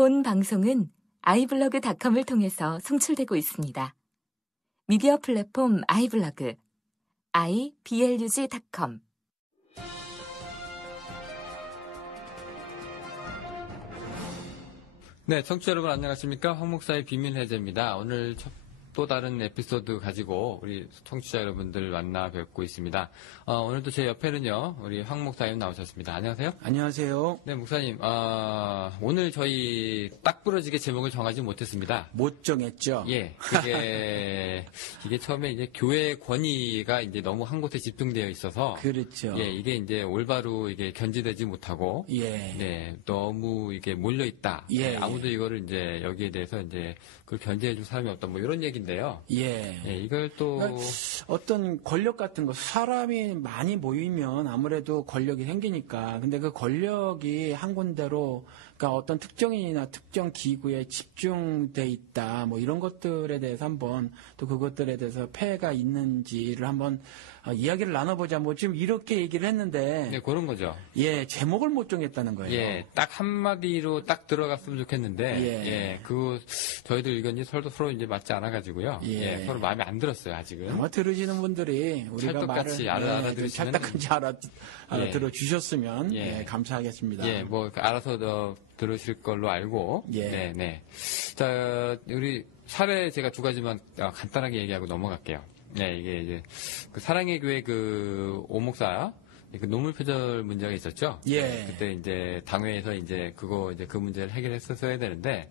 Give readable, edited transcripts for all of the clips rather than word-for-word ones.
본 방송은 iblog.com을 통해서 송출되고 있습니다. 미디어 플랫폼 iblog, iblog.com. 네, 청취자 여러분 안녕하십니까? 황 목사의 비밀 해제입니다. 오늘 또 다른 에피소드 가지고 우리 청취자 여러분들 만나 뵙고 있습니다. 오늘도 제 옆에는요, 우리 황 목사님 나오셨습니다. 안녕하세요. 안녕하세요. 네, 목사님, 오늘 저희 딱 부러지게 제목을 정하지 못했습니다. 못 정했죠? 예, 이게 처음에 이제 교회 권위가 이제 너무 한 곳에 집중되어 있어서. 그렇죠. 예, 이게 이제 올바로 이게 견지되지 못하고. 예. 네, 너무 이게 몰려있다. 예. 아무도 이거를 이제 여기에 대해서 이제 그걸 견제해줄 사람이 없다. 뭐 이런 얘기인데요. 예. 예, 이걸 또. 그러니까 어떤 권력 같은 거, 사람이 많이 모이면 아무래도 권력이 생기니까. 근데 그 권력이 한 군데로, 그러니까 어떤 특정인이나 특정 기구에 집중돼 있다. 뭐 이런 것들에 대해서 한번 또 그것들에 대해서 폐해가 있는지를 한번 이야기를 나눠보자. 뭐 지금 이렇게 얘기를 했는데. 네, 그런 거죠. 예, 제목을 못 정했다는 거예요. 예, 딱 한마디로 딱 들어갔으면 좋겠는데. 예. 저희들 의견이 서로 이제 맞지 않아가지고요. 예. 서로 마음에 안 들었어요, 아직은. 아마 들으시는 분들이 우리가 찰떡같이 말을 알아들으시면. 찰떡같이 알아들어 주셨으면 예. 감사하겠습니다. 예, 뭐 알아서 들으실 걸로 알고. 예. 네. 자, 우리 사례 제가 두 가지만 간단하게 얘기하고 넘어갈게요. 네, 이게 이제 그 사랑의 교회 그 오목사 그 노물 표절 문제가 있었죠. 예. 그때 이제 당회에서 이제 그 문제를 해결했었어야 되는데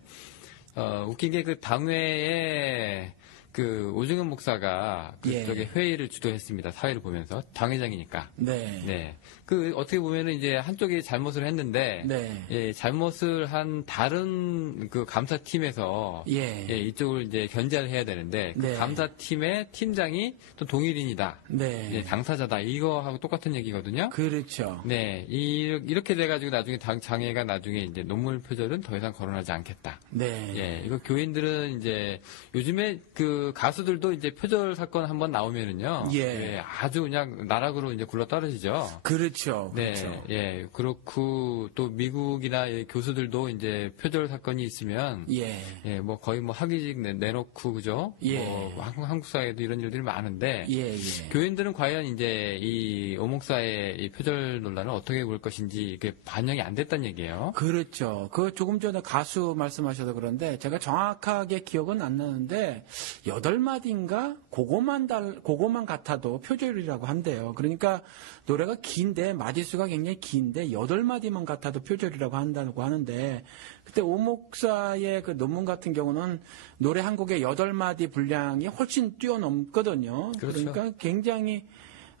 웃긴 게 그 당회에 그 오중현 목사가 그쪽에 회의를 주도했습니다. 사회를 보면서 당회장이니까. 네. 네. 그 어떻게 보면은 이제 한쪽이 잘못을 했는데 네. 예, 잘못을 한 다른 그 감사팀에서 예. 이쪽을 이제 견제를 해야 되는데 그 네. 감사팀의 팀장이 또 동일인이다. 네. 예, 당사자다. 이거하고 똑같은 얘기거든요. 그렇죠. 네. 이렇게 돼가지고 나중에 장애가 나중에 이제 논문 표절은 더 이상 거론하지 않겠다. 네. 예, 이거 교인들은 이제 요즘에 그 가수들도 이제 표절 사건 한번 나오면은요. 예. 아주 그냥 나락으로 이제 굴러 떨어지죠. 그렇죠. 네, 그렇죠. 예, 그렇고 또 미국이나 교수들도 이제 표절 사건이 있으면 예. 뭐 거의 뭐 학위직 내놓고 그죠? 예. 뭐 한국 사회에도 이런 일들이 많은데 예. 교인들은 과연 이제 이 오목사의 이 표절 논란을 어떻게 볼 것인지 이게 반영이 안 됐다는 얘기예요. 그렇죠. 그 조금 전에 가수 말씀하셔서 그런데 제가 정확하게 기억은 안 나는데 8마디인가 그거만 같아도 표절이라고 한대요. 그러니까 노래가 긴데 마디수가 굉장히 긴데 8마디만 같아도 표절이라고 한다고 하는데 그때 오 목사의 그 논문 같은 경우는 노래 한 곡의 8마디 분량이 훨씬 뛰어넘거든요. 그렇죠. 그러니까 굉장히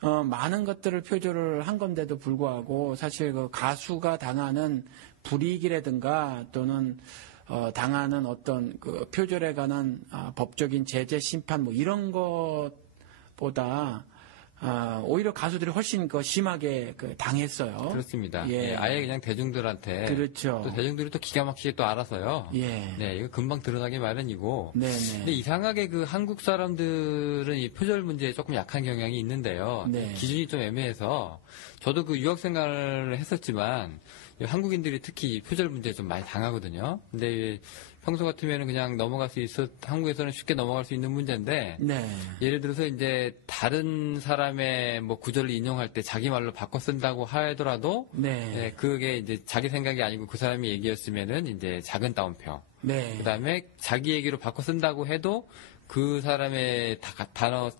많은 것들을 표절을 한 건데도 불구하고 사실 그 가수가 당하는 불이익이라든가 또는 당하는 어떤 그 표절에 관한 법적인 제재 심판 뭐 이런 것보다 오히려 가수들이 훨씬 심하게 당했어요. 그렇습니다. 예. 예, 아예 그냥 대중들한테. 그렇죠. 또 대중들이 또 기가 막히게 또 알아서요. 예. 네, 이거 금방 드러나기 마련이고. 네네. 근데 이상하게 그 한국 사람들은 이 표절 문제에 조금 약한 경향이 있는데요. 네. 기준이 좀 애매해서 저도 그 유학 생활을 했었지만 한국인들이 특히 표절 문제에 좀 많이 당하거든요. 근데 평소 같으면 그냥 넘어갈 수 한국에서는 쉽게 넘어갈 수 있는 문제인데. 네. 예를 들어서 이제 다른 사람의 뭐 구절을 인용할 때 자기 말로 바꿔 쓴다고 하더라도. 네. 예, 그게 이제 자기 생각이 아니고 그 사람이 얘기였으면은 이제 작은 따옴표. 네. 그 다음에 자기 얘기로 바꿔 쓴다고 해도 그 사람의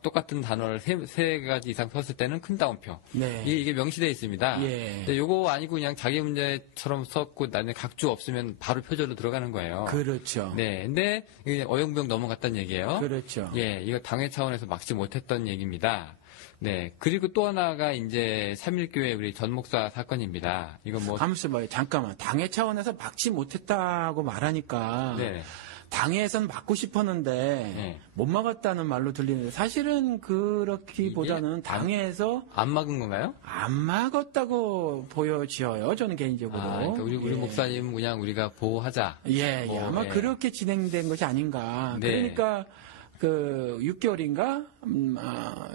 똑같은 단어를 세 가지 이상 썼을 때는 큰 따옴표. 네. 이게 명시되어 있습니다. 예. 근데 요거 아니고 그냥 자기 문제처럼 썼고 나중에 각주 없으면 바로 표절로 들어가는 거예요. 그렇죠. 네. 근데 이게 어영부영 넘어갔다는 얘기예요. 그렇죠. 예, 이거 당회 차원에서 막지 못했던 얘기입니다. 네. 그리고 또 하나가 이제 3.1교회 우리 전 목사 사건입니다. 이건 뭐. 가만있어 봐요. 잠깐만. 당회 차원에서 막지 못했다고 말하니까. 네. 당회에선 막고 싶었는데 네. 못 막았다는 말로 들리는데 사실은 그렇기보다는 당회에서 안 막은 건가요? 안 막았다고 보여지어요. 저는 개인적으로. 그러니까 우리 목사님은 그냥 우리가 보호하자. 예, 뭐, 아마 그렇게 진행된 것이 아닌가. 네. 그러니까 그 6개월인가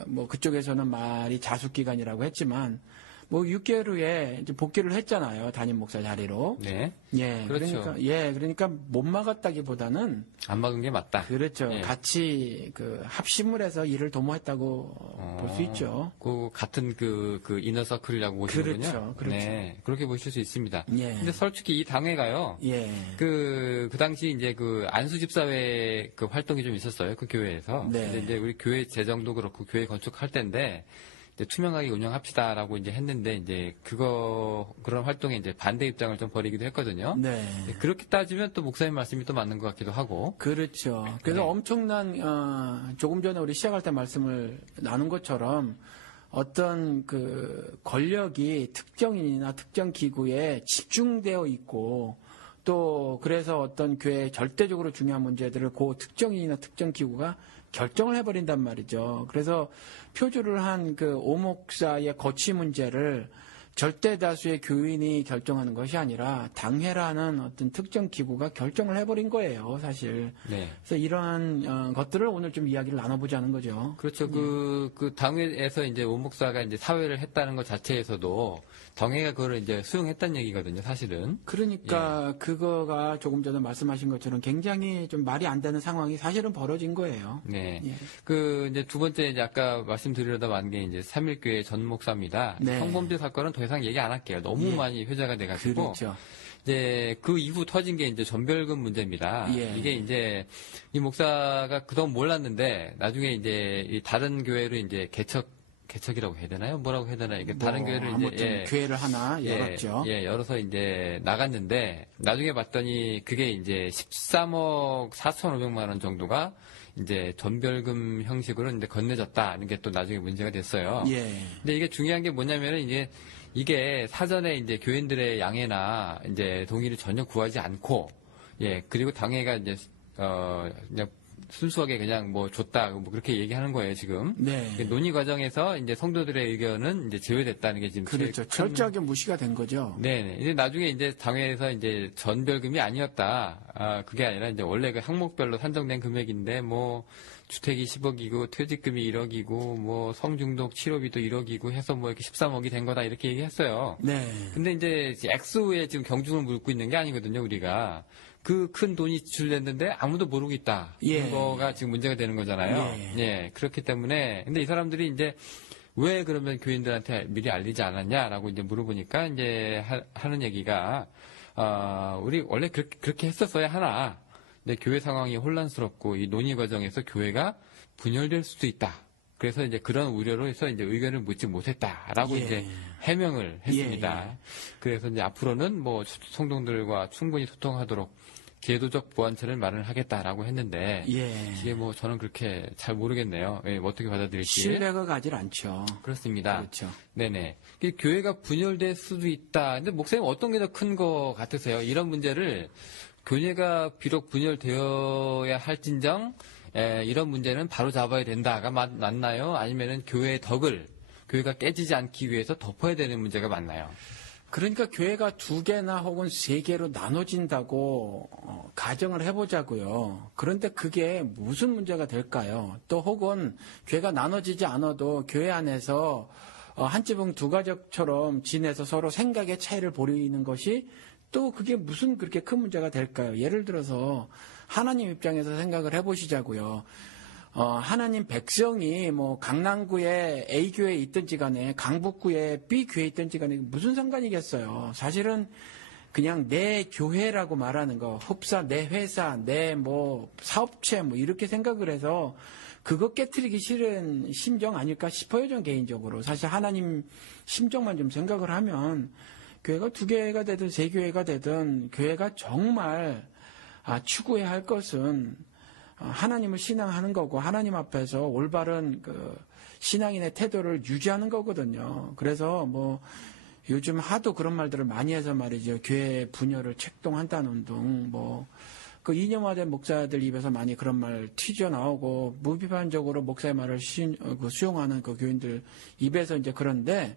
뭐 그쪽에서는 말이 자숙 기간이라고 했지만 뭐 6개월 후에 이제 복귀를 했잖아요. 담임 목사 자리로. 네. 예. 그렇죠. 그러니까 못 막았다기보다는 안 막은 게 맞다. 그렇죠. 예. 같이 그 합심을 해서 일을 도모했다고 볼 수 있죠. 그 같은 그 이너서클이라고 보시는군요. 그렇죠. 네. 그렇게 보실 수 있습니다. 예. 근데 솔직히 이 당회가요. 예. 그 당시 이제 그 안수집사회 그 활동이 좀 있었어요. 그 교회에서. 네. 근데 이제 우리 교회 재정도 그렇고 교회 건축할 때인데 이제 투명하게 운영합시다라고 이제 했는데 이제 그런 활동에 이제 반대 입장을 좀 벌이기도 했거든요. 네. 그렇게 따지면 또 목사님 말씀이 또 맞는 것 같기도 하고. 그렇죠. 그래서 네. 엄청난 조금 전에 우리 시작할 때 말씀을 나눈 것처럼 어떤 그 권력이 특정인이나 특정 기구에 집중되어 있고 또 그래서 어떤 교회의 절대적으로 중요한 문제들을 그 특정인이나 특정 기구가 결정을 해버린단 말이죠. 그래서 표주를 한 그 오목사의 거취 문제를 절대 다수의 교인이 결정하는 것이 아니라 당회라는 어떤 특정 기구가 결정을 해버린 거예요, 사실. 네. 그래서 이러한 것들을 오늘 좀 이야기를 나눠보자는 거죠. 그렇죠. 그 당회에서 이제 오 목사가 이제 사회를 했다는 것 자체에서도 당회가 그거를 이제 수용했다는 얘기거든요, 사실은. 그러니까 그거가 조금 전에 말씀하신 것처럼 굉장히 좀 말이 안 되는 상황이 사실은 벌어진 거예요. 네. 예. 그 이제 두 번째 이제 아까 말씀드리려다 만 게 이제 삼일교회 전 목사입니다. 네. 성범죄 사건은 더 이상 얘기 안 할게요. 너무 예. 많이 회자가 돼가지고. 그렇죠. 이제 그 이후 터진 게 이제 전별금 문제입니다. 예. 이게 이제 이 목사가 그동안 몰랐는데 나중에 이제 이 다른 교회로 이제 개척이라고 해야 되나요? 뭐라고 해야 되나요? 이게 다른 교회를 아무튼 이제 교회를 하나 열었죠. 열어서 이제 나갔는데 나중에 봤더니 그게 이제 13억 4,500만 원 정도가 이제 전별금 형식으로 이제 건네졌다. 이런 게 또 나중에 문제가 됐어요. 예. 근데 이게 중요한 게 뭐냐면은 이게 사전에 이제 교인들의 양해나 이제 동의를 전혀 구하지 않고 그리고 당회가 이제 그냥 순수하게 그냥 뭐 줬다 뭐 그렇게 얘기하는 거예요 지금. 네. 논의 과정에서 이제 성도들의 의견은 이제 제외됐다는 게 지금 그렇죠. 제일 큰- 철저하게 무시가 된 거죠. 네네. 이제 나중에 이제 당회에서 이제 전별금이 아니었다. 그게 아니라 이제 원래 그 항목별로 산정된 금액인데 뭐 주택이 10억이고 퇴직금이 1억이고 뭐 성중독 치료비도 1억이고 해서 뭐 이렇게 13억이 된 거다 이렇게 얘기했어요. 네. 근데 이제 액수에 지금 경중을 묻고 있는 게 아니거든요, 우리가. 그 큰 돈이 지출됐는데 아무도 모르고 있다. 예. 이런 거가 지금 문제가 되는 거잖아요. 그렇기 때문에. 근데 이 사람들이 이제 왜 그러면 교인들한테 미리 알리지 않았냐라고 이제 물어보니까 이제 하는 얘기가, 우리 원래 그렇게 했었어야 하나. 근데 교회 상황이 혼란스럽고 이 논의 과정에서 교회가 분열될 수도 있다. 그래서 이제 그런 우려로 해서 이제 의견을 묻지 못했다라고 예. 이제 해명을 했습니다. 그래서 이제 앞으로는 뭐 성도들과 충분히 소통하도록 제도적 보완책을 마련하겠다라고 했는데 예. 이게 뭐 저는 그렇게 잘 모르겠네요. 뭐 어떻게 받아들일지. 신뢰가 가질 않죠. 그렇습니다. 그렇죠. 네네. 교회가 분열될 수도 있다. 근데 목사님 어떤 게 더 큰 거 같으세요? 이런 문제를 교회가 비록 분열되어야 할진정 이런 문제는 바로 잡아야 된다가 맞나요? 아니면은 교회의 덕을 교회가 깨지지 않기 위해서 덮어야 되는 문제가 맞나요? 그러니까 교회가 2개나 혹은 3개로 나눠진다고 가정을 해보자고요. 그런데 그게 무슨 문제가 될까요? 또 혹은 교회가 나눠지지 않아도 교회 안에서 한 지붕 두 가족처럼 지내서 서로 생각의 차이를 벌이는 것이 또 그게 무슨 그렇게 큰 문제가 될까요? 예를 들어서 하나님 입장에서 생각을 해보시자고요. 하나님 백성이 뭐 강남구에 A 교회에 있든지 간에 강북구에 B 교회에 있든지 간에 무슨 상관이겠어요. 사실은 그냥 내 교회라고 말하는 거, 흡사, 내 회사, 내 뭐 사업체 뭐 이렇게 생각을 해서 그거 깨트리기 싫은 심정 아닐까 싶어요, 전 개인적으로. 사실 하나님 심정만 좀 생각을 하면 교회가 2개가 되든 3교회가 되든 교회가 정말 추구해야 할 것은 하나님을 신앙하는 거고 하나님 앞에서 올바른 그 신앙인의 태도를 유지하는 거거든요. 그래서 뭐 요즘 하도 그런 말들을 많이 해서 말이죠. 교회 분열을 책동한다는 운동, 뭐 그 이념화된 목사들 입에서 많이 그런 말 튀어나오고 무비판적으로 목사의 말을 수용하는 그 교인들 입에서 이제 그런데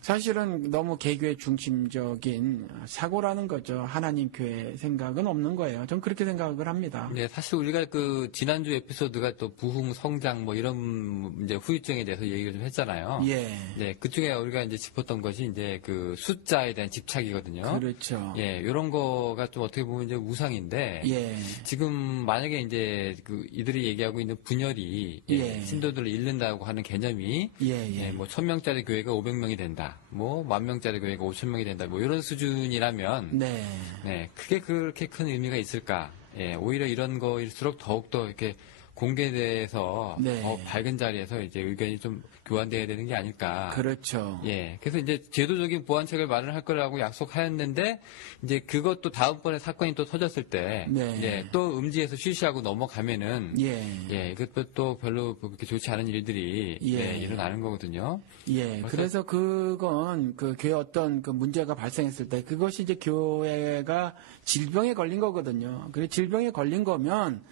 사실은 너무 개교의 중심적인 사고라는 거죠. 하나님 교회 생각은 없는 거예요. 전 그렇게 생각을 합니다. 네, 사실 우리가 그 지난주 에피소드가 또 부흥, 성장 뭐 이런 이제 후유증에 대해서 얘기를 좀 했잖아요. 예. 네, 그 중에 우리가 이제 짚었던 것이 이제 그 숫자에 대한 집착이거든요. 그렇죠. 예, 이런 거가 좀 어떻게 보면 이제 우상인데. 예. 지금 만약에 이제 그 이들이 얘기하고 있는 분열이 예. 신도들을 잃는다고 하는 개념이 예. 뭐 1000명짜리 교회가 500명이 된다. 뭐 10,000명짜리 교회가 5,000명이 된다. 뭐 이런 수준이라면 네. 그게 그렇게 큰 의미가 있을까? 예, 오히려 이런 거일수록 더욱더 이렇게 공개돼서 네. 더 밝은 자리에서 이제 의견이 좀 교환돼야 되는 게 아닐까. 그렇죠. 예. 그래서 이제 제도적인 보완책을 마련할 거라고 약속하였는데 이제 그것도 다음번에 사건이 또 터졌을 때 네. 예, 또 음지에서 쉬쉬하고 넘어가면은 예. 이것도 또 별로 그렇게 좋지 않은 일들이 예. 일어나는 거거든요. 예. 그래서 그건 그 교회 어떤 그 문제가 발생했을 때 그것이 이제 교회가 질병에 걸린 거거든요. 그리고 질병에 걸린 거면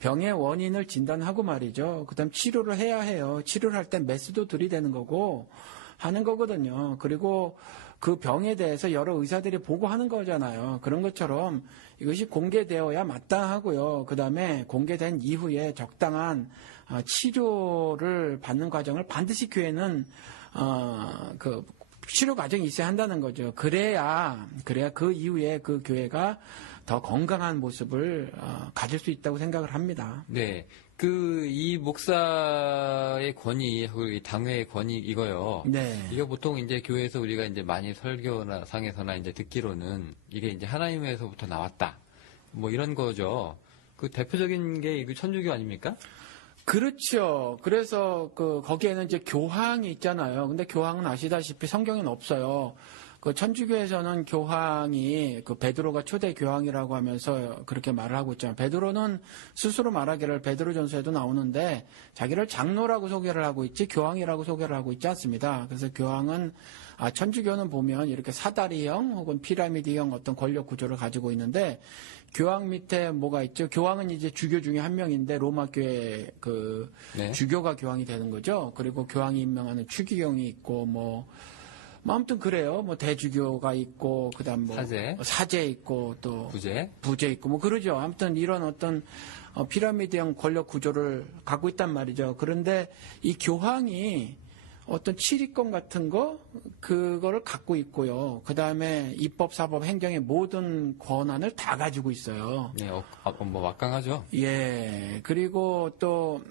병의 원인을 진단하고 말이죠. 그다음 치료를 해야 해요. 치료를 할 때 메스도 들이대는 거고 하는 거거든요. 그리고 그 병에 대해서 여러 의사들이 보고하는 거잖아요. 그런 것처럼 이것이 공개되어야 마땅하고요. 그다음에 공개된 이후에 적당한 치료를 받는 과정을 반드시 교회는 그 치료 과정이 있어야 한다는 거죠. 그래야 그 이후에 그 교회가 더 건강한 모습을 가질 수 있다고 생각을 합니다. 네. 이 목사의 권위하고 이 당회의 권위 이거요. 네. 이거 보통 이제 교회에서 우리가 이제 많이 설교나 상에서나 이제 듣기로는 이게 이제 하나님에서부터 나왔다. 뭐 이런 거죠. 그 대표적인 게 이거 천주교 아닙니까? 그렇죠. 그래서 거기에는 이제 교황이 있잖아요. 근데 교황은 아시다시피 성경에는 없어요. 그 천주교에서는 교황이 그 베드로가 초대 교황이라고 하면서 그렇게 말을 하고 있잖아요. 베드로는 스스로 말하기를 베드로전서에도 나오는데 자기를 장로라고 소개를 하고 있지 교황이라고 소개를 하고 있지 않습니다. 그래서 교황은 천주교는 보면 이렇게 사다리형 혹은 피라미드형 어떤 권력 구조를 가지고 있는데 교황 밑에 뭐가 있죠? 교황은 이제 주교 중에 한 명인데 로마 교회 네. 주교가 교황이 되는 거죠. 그리고 교황이 임명하는 추기경이 있고 뭐 아무튼 그래요. 뭐 대주교가 있고 그다음 뭐 사제 있고 또 부제 있고 뭐 그러죠. 아무튼 이런 어떤 피라미드형 권력 구조를 갖고 있단 말이죠. 그런데 이 교황이 어떤 치리권 같은 그거를 갖고 있고요. 그다음에 입법, 사법, 행정의 모든 권한을 다 가지고 있어요. 네, 뭐 막강하죠. 예. 그리고 또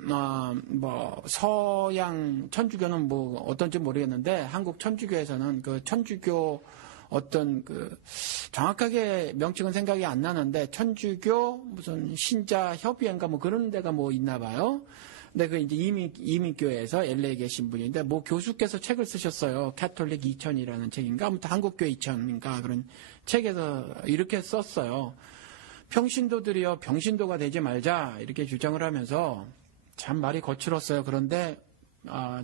뭐 서양 천주교는 뭐 어떤지 모르겠는데 한국 천주교에서는 그 천주교 어떤 정확하게 명칭은 생각이 안 나는데 천주교 무슨 신자 협의회인가 뭐 그런 데가 뭐 있나 봐요. 근데 그 이제 이민교회에서 LA에 계신 분인데 뭐 교수께서 책을 쓰셨어요. 캐톨릭 2000이라는 책인가 아무튼 한국교회 2000인가 그런 책에서 이렇게 썼어요. 평신도들이요 병신도가 되지 말자 이렇게 주장을 하면서 참 말이 거칠었어요. 그런데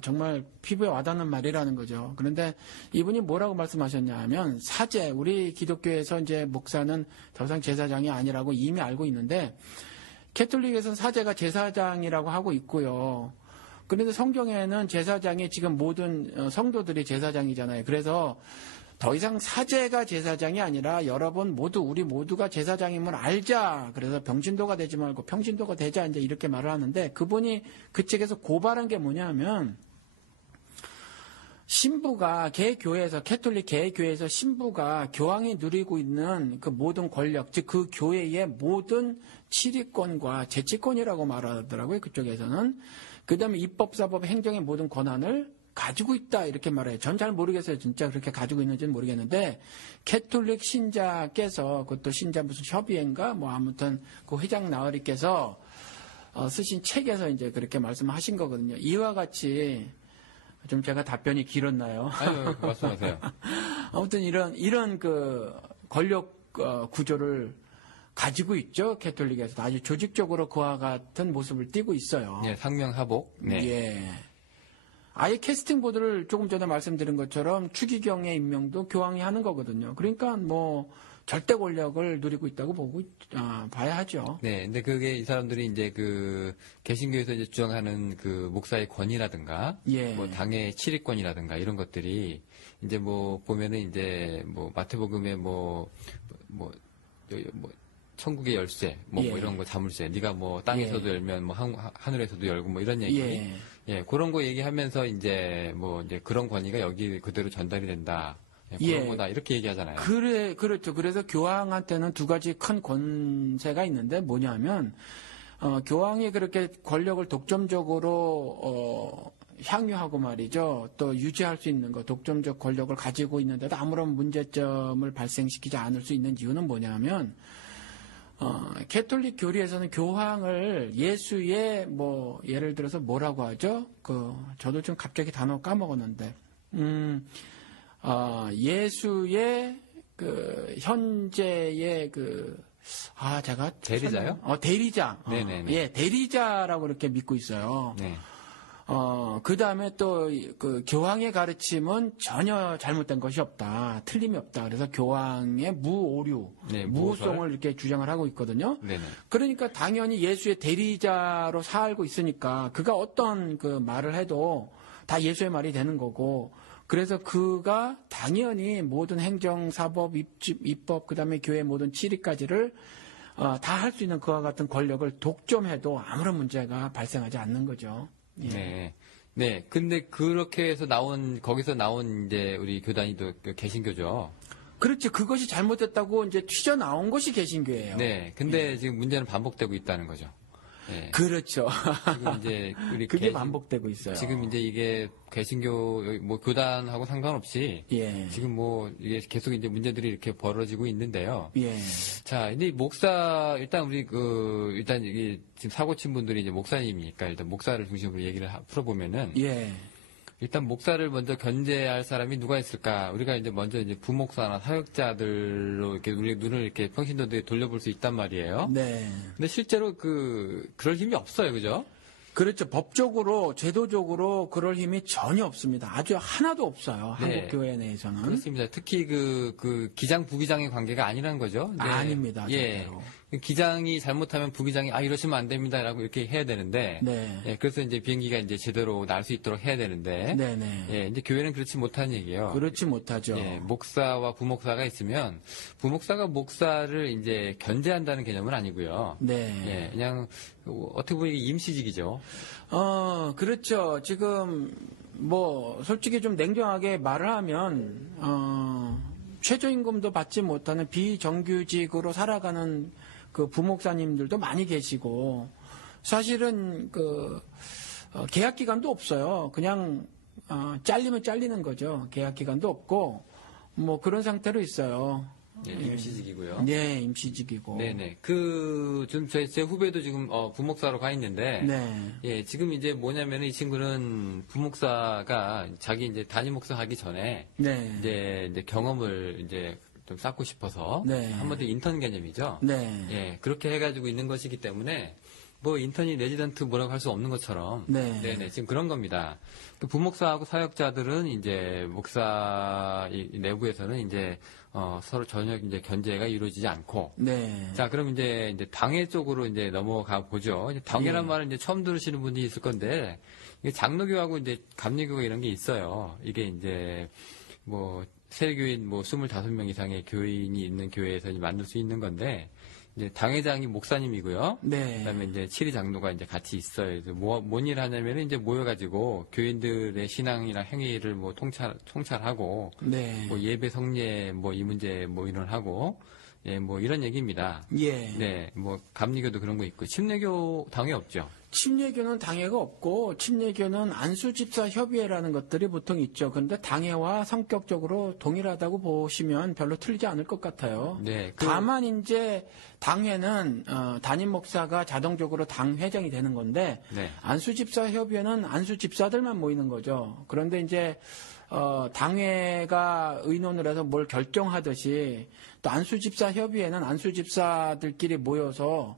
정말 피부에 와닿는 말이라는 거죠. 그런데 이분이 뭐라고 말씀하셨냐 하면 사제 우리 기독교에서 이제 목사는 더 이상 제사장이 아니라고 이미 알고 있는데 캐톨릭에서는 사제가 제사장이라고 하고 있고요. 그런데 성경에는 제사장이 지금 모든 성도들이 제사장이잖아요. 그래서 더 이상 사제가 제사장이 아니라 여러분 우리 모두가 제사장임을 알자. 그래서 병신도가 되지 말고 평신도가 되자. 이제 이렇게 말을 하는데 그분이 그 책에서 고발한 게 뭐냐면 신부가 개교회에서 캐톨릭 개교회에서 신부가 교황이 누리고 있는 그 모든 권력, 즉 그 교회의 모든 치리권과 재치권이라고 말하더라고요. 그쪽에서는. 그다음에 입법, 사법, 행정의 모든 권한을 가지고 있다 이렇게 말해요. 전 잘 모르겠어요. 진짜 그렇게 가지고 있는지는 모르겠는데 캐톨릭 신자께서 그것도 신자 무슨 협의회인가 뭐 아무튼 그 회장 나으리께서 쓰신 책에서 이제 그렇게 말씀하신 거거든요. 이와 같이 좀 제가 답변이 길었나요? 아유, 말씀하세요. 아무튼 이런 그 권력 구조를 가지고 있죠. 캐톨릭에서 아주 조직적으로 그와 같은 모습을 띠고 있어요. 네, 상명하복. 네. 예. 아예 캐스팅 보드를 조금 전에 말씀드린 것처럼 추기경의 임명도 교황이 하는 거거든요. 그러니까 뭐 절대 권력을 누리고 있다고 봐야 하죠. 네, 근데 그게 이 사람들이 이제 그 개신교에서 이제 주장하는 그 목사의 권위라든가, 예. 뭐 당의 치리권이라든가 이런 것들이 이제 뭐 보면은 이제 뭐 마태복음에 뭐 천국의 열쇠, 뭐 예. 이런 거 자물쇠, 네가 뭐 땅에서도 예. 열면 뭐 하늘에서도 열고 뭐 이런 얘기, 예. 예, 그런 거 얘기하면서 이제 뭐 이제 그런 권위가 여기 그대로 전달이 된다. 그런 예. 거다 이렇게 얘기하잖아요. 그렇죠. 그래서 교황한테는 두 가지 큰 권세가 있는데 뭐냐면 교황이 그렇게 권력을 독점적으로 향유하고 말이죠. 또 유지할 수 있는 거, 독점적 권력을 가지고 있는데도 아무런 문제점을 발생시키지 않을 수 있는 이유는 뭐냐면 캐톨릭 교리에서는 교황을 예수의 뭐 예를 들어서 뭐라고 하죠? 저도 좀 갑자기 단어 까먹었는데. 예수의 현재의 제가 대리자요? 대리자. 네네네. 예, 대리자라고 이렇게 믿고 있어요. 네. 그 다음에 또 교황의 가르침은 전혀 잘못된 것이 없다. 틀림이 없다. 그래서 교황의 무오류, 네, 무호성을 이렇게 주장을 하고 있거든요. 네네. 그러니까 당연히 예수의 대리자로 살고 있으니까 그가 어떤 말을 해도 다 예수의 말이 되는 거고, 그래서 그가 당연히 모든 행정, 사법, 입법, 그다음에 교회 모든 치리까지를 다 할 수 있는 그와 같은 권력을 독점해도 아무런 문제가 발생하지 않는 거죠. 예. 네. 네. 근데 그렇게 해서 거기서 나온 이제 우리 교단이도 개신교죠. 그렇지. 그것이 잘못됐다고 이제 튀어나온 것이 개신교예요. 네. 근데 지금 문제는 반복되고 있다는 거죠. 네. 그렇죠. 지금 이제 우리 그게 반복되고 있어요. 지금 이제 이게 개신교 뭐 교단하고 상관없이 예. 지금 뭐 이게 계속 이제 문제들이 이렇게 벌어지고 있는데요. 예. 자, 근데 일단 우리 일단 이게 지금 사고 친 분들이 이제 목사님이니까 일단 목사를 중심으로 얘기를 풀어보면은 예. 일단 목사를 먼저 견제할 사람이 누가 있을까? 우리가 이제 먼저 이제 부목사나 사역자들로 이렇게 우리 눈을 이렇게 평신도들이 돌려볼 수 있단 말이에요. 네. 근데 실제로 그럴 힘이 없어요, 그죠? 그렇죠. 법적으로, 제도적으로 그럴 힘이 전혀 없습니다. 아주 하나도 없어요. 네. 한국 교회 내에서는. 그렇습니다. 특히 그 기장 부기장의 관계가 아니라는 거죠. 네. 아닙니다. 예. 절대로. 기장이 잘못하면 부기장이 이러시면 안 됩니다라고 이렇게 해야 되는데. 네. 예, 그래서 이제 비행기가 이제 제대로 날 수 있도록 해야 되는데. 네네. 예, 이제 교회는 그렇지 못한 얘기예요. 그렇지 못하죠. 예, 목사와 부목사가 있으면 부목사가 목사를 이제 견제한다는 개념은 아니고요. 네. 예, 그냥 어떻게 보면 이게 임시직이죠. 그렇죠. 지금 솔직히 좀 냉정하게 말을 하면 최저임금도 받지 못하는 비정규직으로 살아가는 그 부목사님들도 많이 계시고, 사실은 계약 기간도 없어요. 그냥 잘리면 잘리는 거죠. 계약 기간도 없고 뭐 그런 상태로 있어요. 예, 임시직이고요. 네, 임시직이고. 네네. 좀 제 후배도 지금 부목사로 가 있는데, 네. 예, 지금 이제 뭐냐면은 이 친구는 부목사가 자기 이제 담임 목사 하기 전에 네. 이제 경험을 이제 좀 쌓고 싶어서 네. 한마디로 인턴 개념이죠. 네. 예, 그렇게 해가지고 있는 것이기 때문에 뭐 인턴이 레지던트 뭐라고 할 수 없는 것처럼, 네. 네네, 지금 그런 겁니다. 그 부목사하고 사역자들은 이제 목사 내부에서는 이제 서로 전혀 이제 견제가 이루어지지 않고, 네. 자, 그럼 이제 당회 쪽으로 이제 넘어가 보죠. 이제 당회란 예. 말을 이제 처음 들으시는 분이 있을 건데, 이게 장로교하고 이제 감리교가 이런 게 있어요. 이게 이제 뭐 세교인 25명 이상의 교인이 있는 교회에서 이제 만들 수 있는 건데, 이제 당회장이 목사님이고요. 네. 그다음에 이제 치리 장로가 이제 같이 있어요. 뭔 일 하냐면은 이제 모여가지고 교인들의 신앙이나 행위를 뭐 통찰하고, 네. 뭐 예배 성례 뭐 이 문제 뭐 의논하고, 예, 뭐 이런 얘기입니다. 예. 네, 뭐 감리교도 그런 거 있고 침례교 당회 없죠. 침례교는 당회가 없고, 침례교는 안수집사 협의회라는 것들이 보통 있죠. 그런데 당회와 성격적으로 동일하다고 보시면 별로 틀리지 않을 것 같아요. 네, 다만 이제 당회는 담임 목사가 자동적으로 당회장이 되는 건데, 네. 안수집사 협의회는 안수집사들만 모이는 거죠. 그런데 이제 당회가 의논을 해서 뭘 결정하듯이, 또 안수집사 협의회는 안수집사들끼리 모여서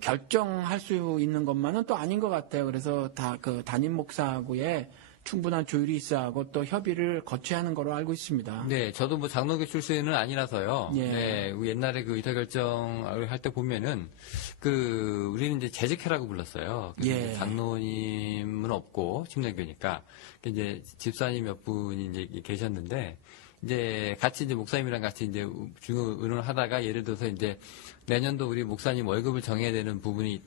결정할 수 있는 것만은 또 아닌 것 같아요. 그래서 다 담임 목사하고의 충분한 조율이 있어야 하고 또 협의를 거쳐야 하는 거로 알고 있습니다. 네, 저도 뭐 장로교 출신은 아니라서요. 예. 네, 옛날에 그 의사결정을 할 때 보면은 우리는 이제 재직회라고 불렀어요. 예. 장로님은 없고 침례교니까 이제 집사님 몇 분이 이제 계셨는데 이제 같이 이제 목사님이랑 같이 이제 중요 의논을 하다가 예를 들어서 이제 내년도 우리 목사님 월급을 정해야 되는 부분이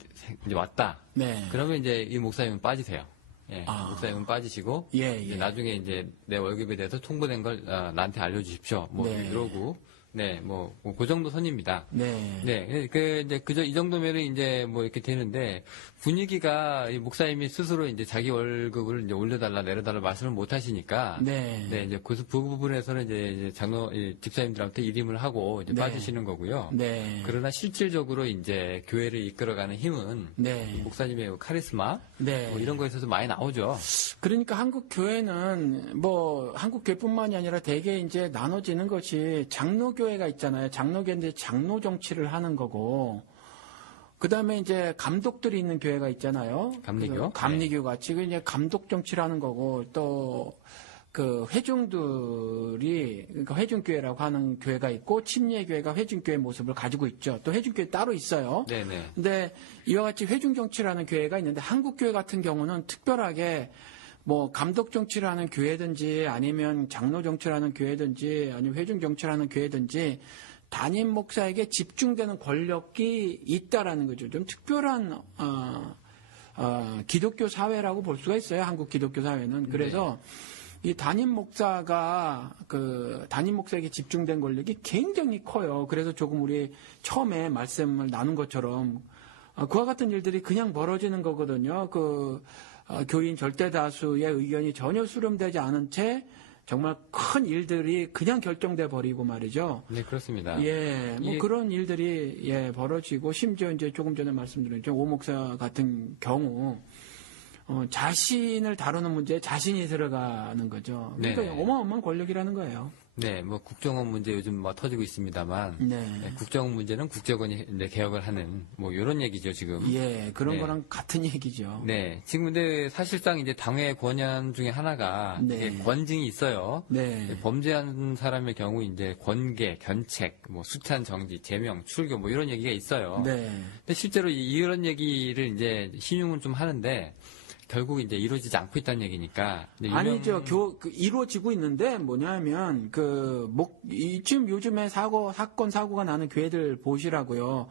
이제 왔다. 네. 그러면 이제 이 목사님은 빠지세요. 예, 목사님은 빠지시고 예, 이제 예. 나중에 이제 내 월급에 대해서 통보된 걸 나한테 알려주십시오. 뭐 네. 이러고 네, 뭐 그 정도 선입니다. 네. 네, 이제 이 정도면은 이제 뭐 이렇게 되는데 분위기가 이 목사님이 스스로 이제 자기 월급을 이제 올려달라 내려달라 말씀을 못 하시니까 네. 네, 이제 그 부분에서는 이제 집사님들한테 일임을 하고 이제 네. 빠지시는 거고요. 네. 그러나 실질적으로 이제 교회를 이끌어가는 힘은 네. 목사님의 카리스마 네. 뭐 이런 거에 있어서 많이 나오죠. 그러니까 한국 교회는 뭐 한국 교회뿐만이 아니라 대개 이제 나눠지는 것이 장로교회가 있잖아요. 장로교회인데 장로 정치를 하는 거고, 그 다음에 이제 감독들이 있는 교회가 있잖아요. 감리교? 그래서 감리교 같이 그 이제 감독 정치를 하는 거고, 또 그 회중들이 그러니까 회중교회라고 하는 교회가 있고 침례교회가 회중교회 모습을 가지고 있죠. 또 회중교회 따로 있어요. 네네. 근데 이와 같이 회중 정치를 하는 교회가 있는데 한국 교회 같은 경우는 특별하게 뭐 감독 정치를 하는 교회든지 아니면 장로 정치를 하는 교회든지 아니면 회중 정치를 하는 교회든지 담임 목사에게 집중되는 권력이 있다라는 거죠. 좀 특별한 기독교 사회라고 볼 수가 있어요. 한국 기독교 사회는. 그래서 이 담임 목사가 담임 목사에게 집중된 권력이 굉장히 커요. 그래서 조금 우리 처음에 말씀을 나눈 것처럼 그와 같은 일들이 그냥 벌어지는 거거든요. 교인 절대 다수의 의견이 전혀 수렴되지 않은 채 정말 큰 일들이 그냥 결정돼 버리고 말이죠. 네, 그렇습니다. 예, 뭐 그런 일들이 벌어지고 심지어 이제 조금 전에 말씀드렸죠. 오 목사 같은 경우 자신을 다루는 문제에 자신이 들어가는 거죠. 그러니까 네네. 어마어마한 권력이라는 거예요. 네, 뭐 국정원 문제 요즘 뭐 터지고 있습니다만 네. 국정원 문제는 국정원이 이제 개혁을 하는 뭐 이런 얘기죠 지금. 예, 그런 네. 거랑 같은 얘기죠. 네, 지금 근데 사실상 이제 당의 권한 중에 하나가 네. 이게 권징이 있어요. 네. 범죄한 사람의 경우 이제 권계, 견책, 뭐 수찬 정지, 제명, 출교 뭐 이런 얘기가 있어요. 네. 근데 실제로 이런 얘기를 이제 신용은 좀 하는데 결국 이제 이루어지지 않고 있다는 얘기니까. 아니죠. 이루어지고 있는데 뭐냐면 지금 요즘에 사고가 나는 교회들 보시라고요.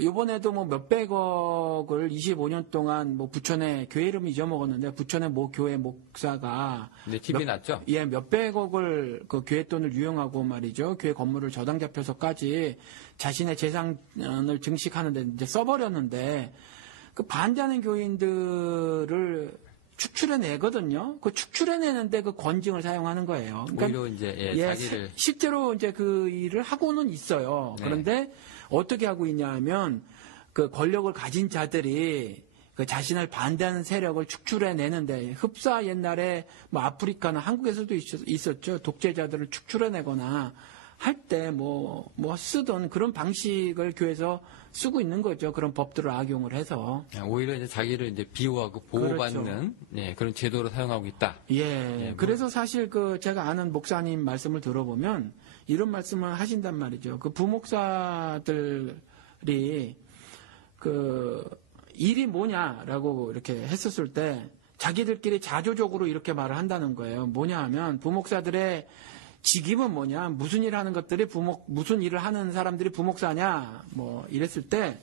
요번에도 뭐 몇백억을 25년 동안 뭐 부천에 교회 이름 잊어먹었는데 부천의 모 교회 목사가. 네, TV 났죠? 예, 몇백억을 그 교회 돈을 유용하고 말이죠. 교회 건물을 저당 잡혀서까지 자신의 재산을 증식하는데 이제 써버렸는데 반대하는 교인들을 축출해내거든요. 그 축출해내는데 그 권징을 사용하는 거예요. 그러니까 오히려 이제 자기를 실제로 이제 그 일을 하고는 있어요. 네. 그런데 어떻게 하고 있냐 하면 그 권력을 가진 자들이 그 자신을 반대하는 세력을 축출해내는데 흡사 옛날에 뭐 아프리카나 한국에서도 있었죠. 독재자들을 축출해내거나 할 때 뭐 쓰던 그런 방식을 교회에서 쓰고 있는 거죠. 그런 법들을 악용을 해서. 오히려 이제 자기를 이제 비호하고 보호받는 그렇죠. 그런 제도로 사용하고 있다. 예. 그래서 사실 제가 아는 목사님 말씀을 들어보면 이런 말씀을 하신단 말이죠. 그 부목사들이 일이 뭐냐라고 이렇게 했었을 때 자기들끼리 자조적으로 이렇게 말을 한다는 거예요. 뭐냐 하면 부목사들의 직임은 뭐냐, 무슨 일을 하는 것들이 무슨 일을 하는 사람들이 부목사냐, 뭐 이랬을 때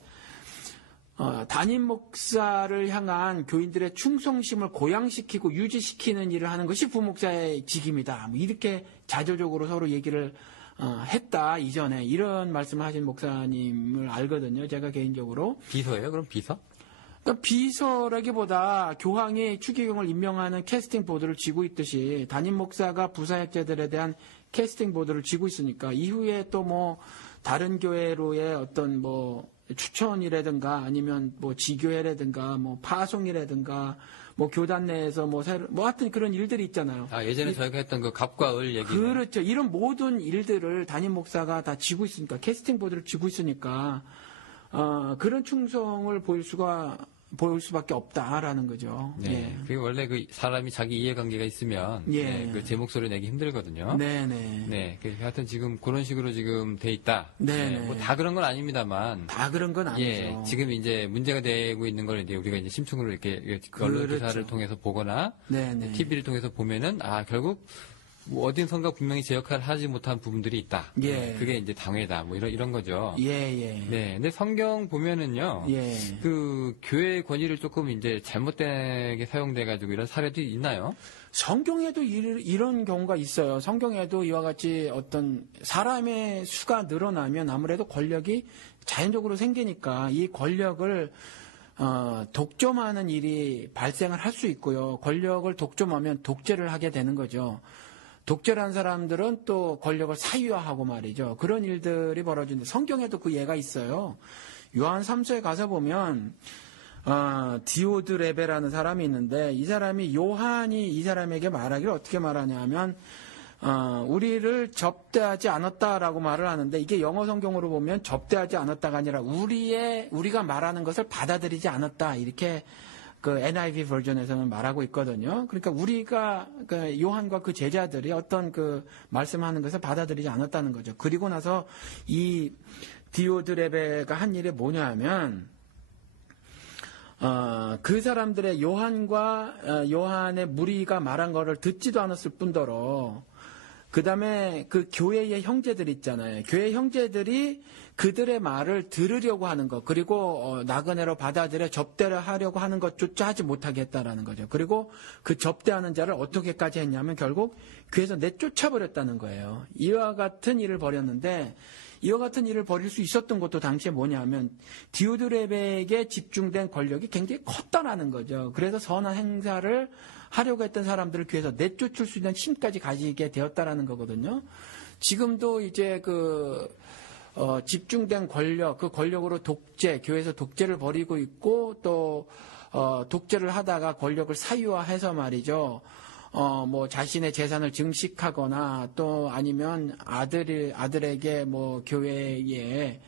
담임 목사를 향한 교인들의 충성심을 고양시키고 유지시키는 일을 하는 것이 부목사의 직임이다. 뭐 이렇게 자조적으로 서로 얘기를 했다 이전에 이런 말씀을 하신 목사님을 알거든요. 제가 개인적으로. 비서예요? 그럼 비서? 그러니까 비서라기보다 교황이 추기경을 임명하는 캐스팅 보드를 쥐고 있듯이 담임 목사가 부사역자들에 대한 캐스팅 보드를 쥐고 있으니까 이후에 또 뭐 다른 교회로의 어떤 뭐 추천이라든가 아니면 뭐 지교회라든가 뭐 파송이라든가 뭐 교단 내에서 뭐 하여튼 그런 일들이 있잖아요. 예전에 저희가 했던 그 갑과 을 얘기. 그렇죠. 이런 모든 일들을 담임 목사가 다 쥐고 있으니까 캐스팅 보드를 쥐고 있으니까 그런 충성을 보일 수가 보일 수밖에 없다라는 거죠. 네. 예. 그게 원래 그 사람이 자기 이해관계가 있으면 예. 네, 그 제 목소리를 내기 힘들거든요. 네네. 네. 그 하여튼 지금 그런 식으로 지금 돼 있다. 네네. 뭐 다 그런 건 아닙니다만. 다 그런 건 아니죠. 예. 지금 이제 문제가 되고 있는 걸 이제 우리가 이제 심층으로 이렇게 언론 기사를 그렇죠. 통해서 보거나 네네. TV를 통해서 보면은 결국 뭐 어딘선가 분명히 제 역할을 하지 못한 부분들이 있다. 예. 네, 그게 이제 당회다. 뭐 이런 거죠. 예. 네. 근데 성경 보면은요. 예. 그 교회의 권위를 조금 이제 잘못되게 사용돼 가지고 이런 사례도 있나요? 성경에도 이런 경우가 있어요. 성경에도 이와 같이 어떤 사람의 수가 늘어나면 아무래도 권력이 자연적으로 생기니까 이 권력을 독점하는 일이 발생을 할 수 있고요. 권력을 독점하면 독재를 하게 되는 거죠. 독재한 사람들은 또 권력을 사유화하고 말이죠. 그런 일들이 벌어지는데 성경에도 그 예가 있어요. 요한 3서에 가서 보면 디오드레베라는 사람이 있는데 이 사람이 요한이 이 사람에게 말하기를 어떻게 말하냐면 우리를 접대하지 않았다라고 말을 하는데 이게 영어 성경으로 보면 접대하지 않았다가 아니라 우리가 말하는 것을 받아들이지 않았다 이렇게 그 NIV 버전에서는 말하고 있거든요. 그러니까 우리가 그 요한과 그 제자들이 어떤 그 말씀하는 것을 받아들이지 않았다는 거죠. 그리고 나서 이 디오드레베가 한 일이 뭐냐면 그 사람들의 요한과 요한의 무리가 말한 거를 듣지도 않았을 뿐더러 그 다음에 그 교회의 형제들 있잖아요. 교회 형제들이 그들의 말을 들으려고 하는 것, 그리고 나그네로 받아들여 접대를 하려고 하는 것조차 하지 못하게 했다라는 거죠. 그리고 그 접대하는 자를 어떻게까지 했냐면 결국 교회에서 내쫓아버렸다는 거예요. 이와 같은 일을 벌였는데 이와 같은 일을 벌일 수 있었던 것도 당시에 뭐냐면 디오드레베에게 집중된 권력이 굉장히 컸다라는 거죠. 그래서 선한 행사를 하려고 했던 사람들을 교회에서 내쫓을 수 있는 힘까지 가지게 되었다라는 거거든요. 지금도 이제 집중된 권력, 그 권력으로 교회에서 독재를 벌이고 있고 또 독재를 하다가 권력을 사유화해서 말이죠. 뭐 자신의 재산을 증식하거나 또 아니면 아들에게 뭐 교회에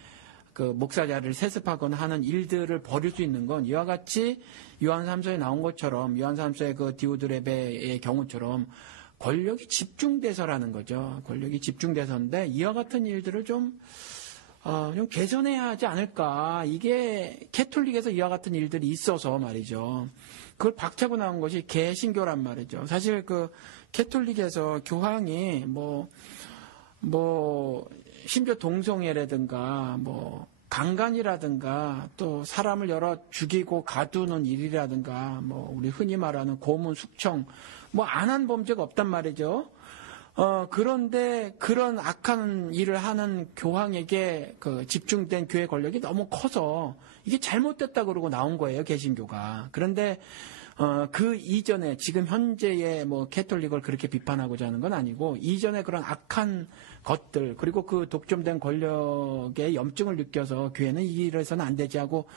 그 목사 자리를 세습하거나 하는 일들을 벌일 수 있는 건 이와 같이 요한 3서에 나온 것처럼 요한 3서의 그 디오드레베의 경우처럼 권력이 집중돼서라는 거죠. 권력이 집중돼서인데 이와 같은 일들을 좀 개선해야 하지 않을까. 이게 캐톨릭에서 이와 같은 일들이 있어서 말이죠. 그걸 박차고 나온 것이 개신교란 말이죠. 사실 그 캐톨릭에서 교황이 심지어 동성애라든가 강간이라든가 또 사람을 죽이고 가두는 일이라든가 우리 흔히 말하는 고문, 숙청 안 한 범죄가 없단 말이죠. 그런데 그런 악한 일을 하는 교황에게 집중된 교회 권력이 너무 커서 이게 잘못됐다 그러고 나온 거예요, 개신교가. 그런데 그 이전에 지금 현재의 캐톨릭을 그렇게 비판하고자 하는 건 아니고 이전에 그런 악한 것들 그리고 그 독점된 권력의 염증을 느껴서 교회는 이 일을 해서는 안 되지 하고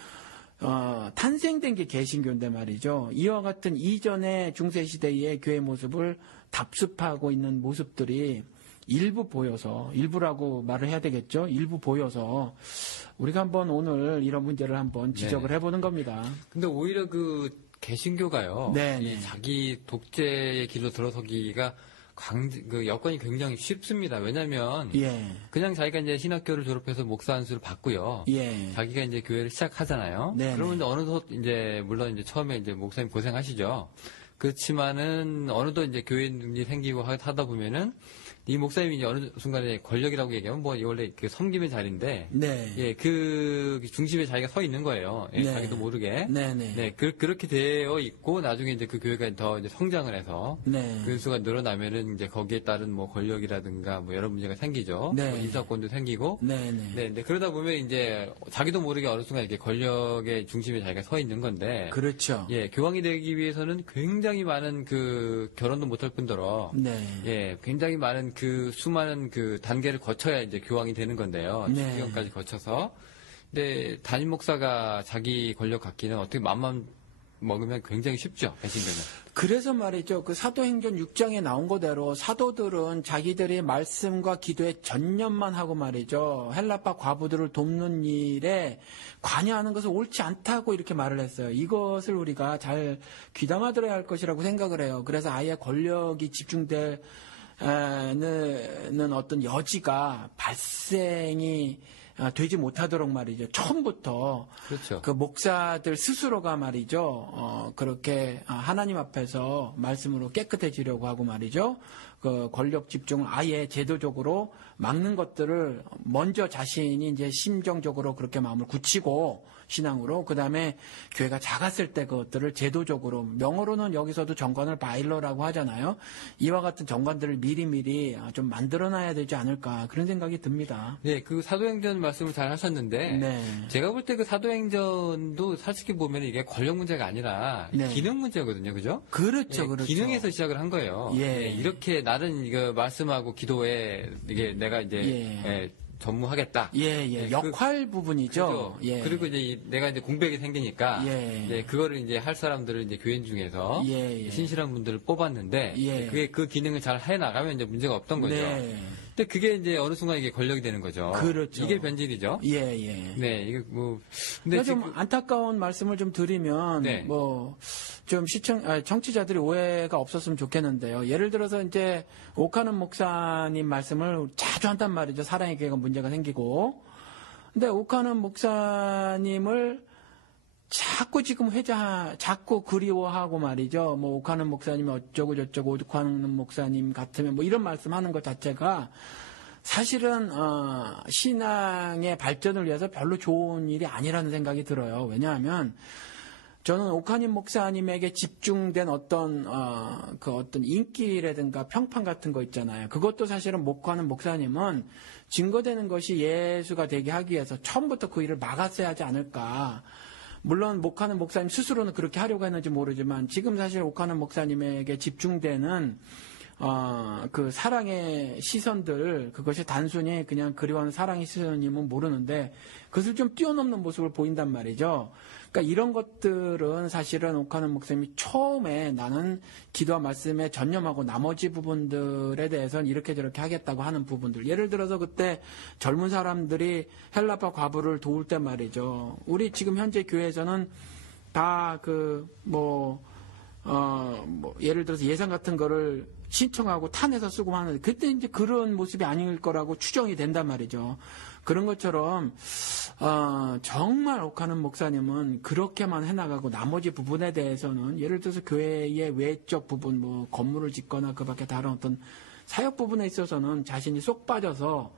탄생된 게 개신교인데 말이죠. 이와 같은 이전의 중세시대의 교회 모습을 답습하고 있는 모습들이 일부 보여서, 일부라고 말을 해야 되겠죠. 일부 보여서 우리가 한번 오늘 이런 문제를 한번 지적을 해보는 겁니다. 근데 오히려 그 개신교가요. 네. 자기 독재의 길로 들어서기가 그 여건이 굉장히 쉽습니다. 왜냐하면 그냥 자기가 이제 신학교를 졸업해서 목사 안수를 받고요. 자기가 이제 교회를 시작하잖아요. 그러면 어느덧 이제 물론 이제 처음에 이제 목사님 고생하시죠. 그렇지만은 어느덧 이제 교인이 생기고 하다 보면은 이 목사님이 이제 어느 순간에 권력이라고 얘기하면 원래 그 섬김의 자리인데 그 중심에 자기가 서 있는 거예요. 자기도 모르게. 그렇게 되어 있고 나중에 이제 그 교회가 더 이제 성장을 해서 그 수가 늘어나면은 이제 거기에 따른 권력이라든가 여러 문제가 생기죠. 인사권도 생기고. 그러다 보면 이제 자기도 모르게 어느 순간 이렇게 권력의 중심에 자기가 서 있는 건데. 그렇죠. 교황이 되기 위해서는 굉장히 많은 그 결혼도 못할 뿐더러. 굉장히 많은 그 수많은 그 단계를 거쳐야 이제 교황이 되는 건데요. 주기경까지 거쳐서. 근데 담임 목사가 자기 권력 갖기는 어떻게 맘만 먹으면 굉장히 쉽죠. 배신되면. 그래서 말이죠. 그 사도행전 6장에 나온 거대로 사도들은 자기들이 말씀과 기도에 전념만 하고 말이죠. 헬라파 과부들을 돕는 일에 관여하는 것은 옳지 않다고 이렇게 말을 했어요. 이것을 우리가 잘 귀담아 들어야 할 것이라고 생각을 해요. 그래서 아예 권력이 집중되는 어떤 여지가 발생이 되지 못하도록 말이죠. 처음부터 그렇죠. 그 목사들 스스로가 말이죠. 그렇게 하나님 앞에서 말씀으로 깨끗해지려고 하고 말이죠. 그 권력 집중을 아예 제도적으로 막는 것들을 먼저 자신이 이제 심정적으로 그렇게 마음을 굳히고 신앙으로 그다음에 교회가 작았을 때 그것들을 제도적으로 명어로는 여기서도 정관을 바일러라고 하잖아요. 이와 같은 정관들을 미리미리 좀 만들어놔야 되지 않을까 그런 생각이 듭니다. 네, 그 사도행전 말씀을 잘 하셨는데 네. 제가 볼 때 그 사도행전도 솔직히 보면 이게 권력 문제가 아니라 네. 기능 문제거든요, 그죠? 그렇죠, 예, 그렇죠. 기능에서 시작을 한 거예요. 예. 예, 이렇게 나는 이거 말씀하고 기도에 이게 내가 이제 예. 전무하겠다. 예. 역할 부분이죠. 그죠? 예. 그리고 이제 내가 이제 공백이 생기니까 예. 이제 그거를 이제 할 사람들을 이제 교인 중에서 예. 신실한 분들을 뽑았는데 예. 그게 그 기능을 잘 해 나가면 이제 문제가 없던 거죠. 네. 근데 그게 이제 어느 순간 이게 권력이 되는 거죠. 그렇죠. 이게 변질이죠. 예. 네, 이게 뭐 근데 좀 안타까운 말씀을 좀 드리면 네. 뭐 좀 청취자들이 오해가 없었으면 좋겠는데요. 예를 들어서 이제 오카는 목사님 말씀을 자주 한단 말이죠. 사랑의 교회가 문제가 생기고. 근데 오카는 목사님을 자꾸 지금 자꾸 그리워하고 말이죠. 뭐 오카는 목사님이 어쩌고 저쩌고 오카는 목사님 같으면 뭐 이런 말씀하는 것 자체가 사실은 신앙의 발전을 위해서 별로 좋은 일이 아니라는 생각이 들어요. 왜냐하면 저는 오카님 목사님에게 집중된 어떤 인기라든가 평판 같은 거 있잖아요. 그것도 사실은 오카는 목사님은 증거되는 것이 예수가 되게 하기 위해서 처음부터 그 일을 막았어야 하지 않을까. 물론 오카는 목사님 스스로는 그렇게 하려고 했는지 모르지만 지금 사실 오카는 목사님에게 집중되는 그 사랑의 시선들 그것이 단순히 그냥 그리워하는 사랑의 시선이면 모르는데 그것을 좀 뛰어넘는 모습을 보인단 말이죠. 그러니까 이런 것들은 사실은 오카는 목사님이 처음에 나는 기도와 말씀에 전념하고 나머지 부분들에 대해서는 이렇게 저렇게 하겠다고 하는 부분들. 예를 들어서 그때 젊은 사람들이 헬라파 과부를 도울 때 말이죠. 우리 지금 현재 교회에서는 다 예를 들어서 예산 같은 거를 신청하고 탄해서 쓰고 하는데 그때 이제 그런 모습이 아닐 거라고 추정이 된단 말이죠. 그런 것처럼 정말 오카는 목사님은 그렇게만 해나가고 나머지 부분에 대해서는 예를 들어서 교회의 외적 부분 뭐 건물을 짓거나 그밖에 다른 어떤 사역 부분에 있어서는 자신이 쏙 빠져서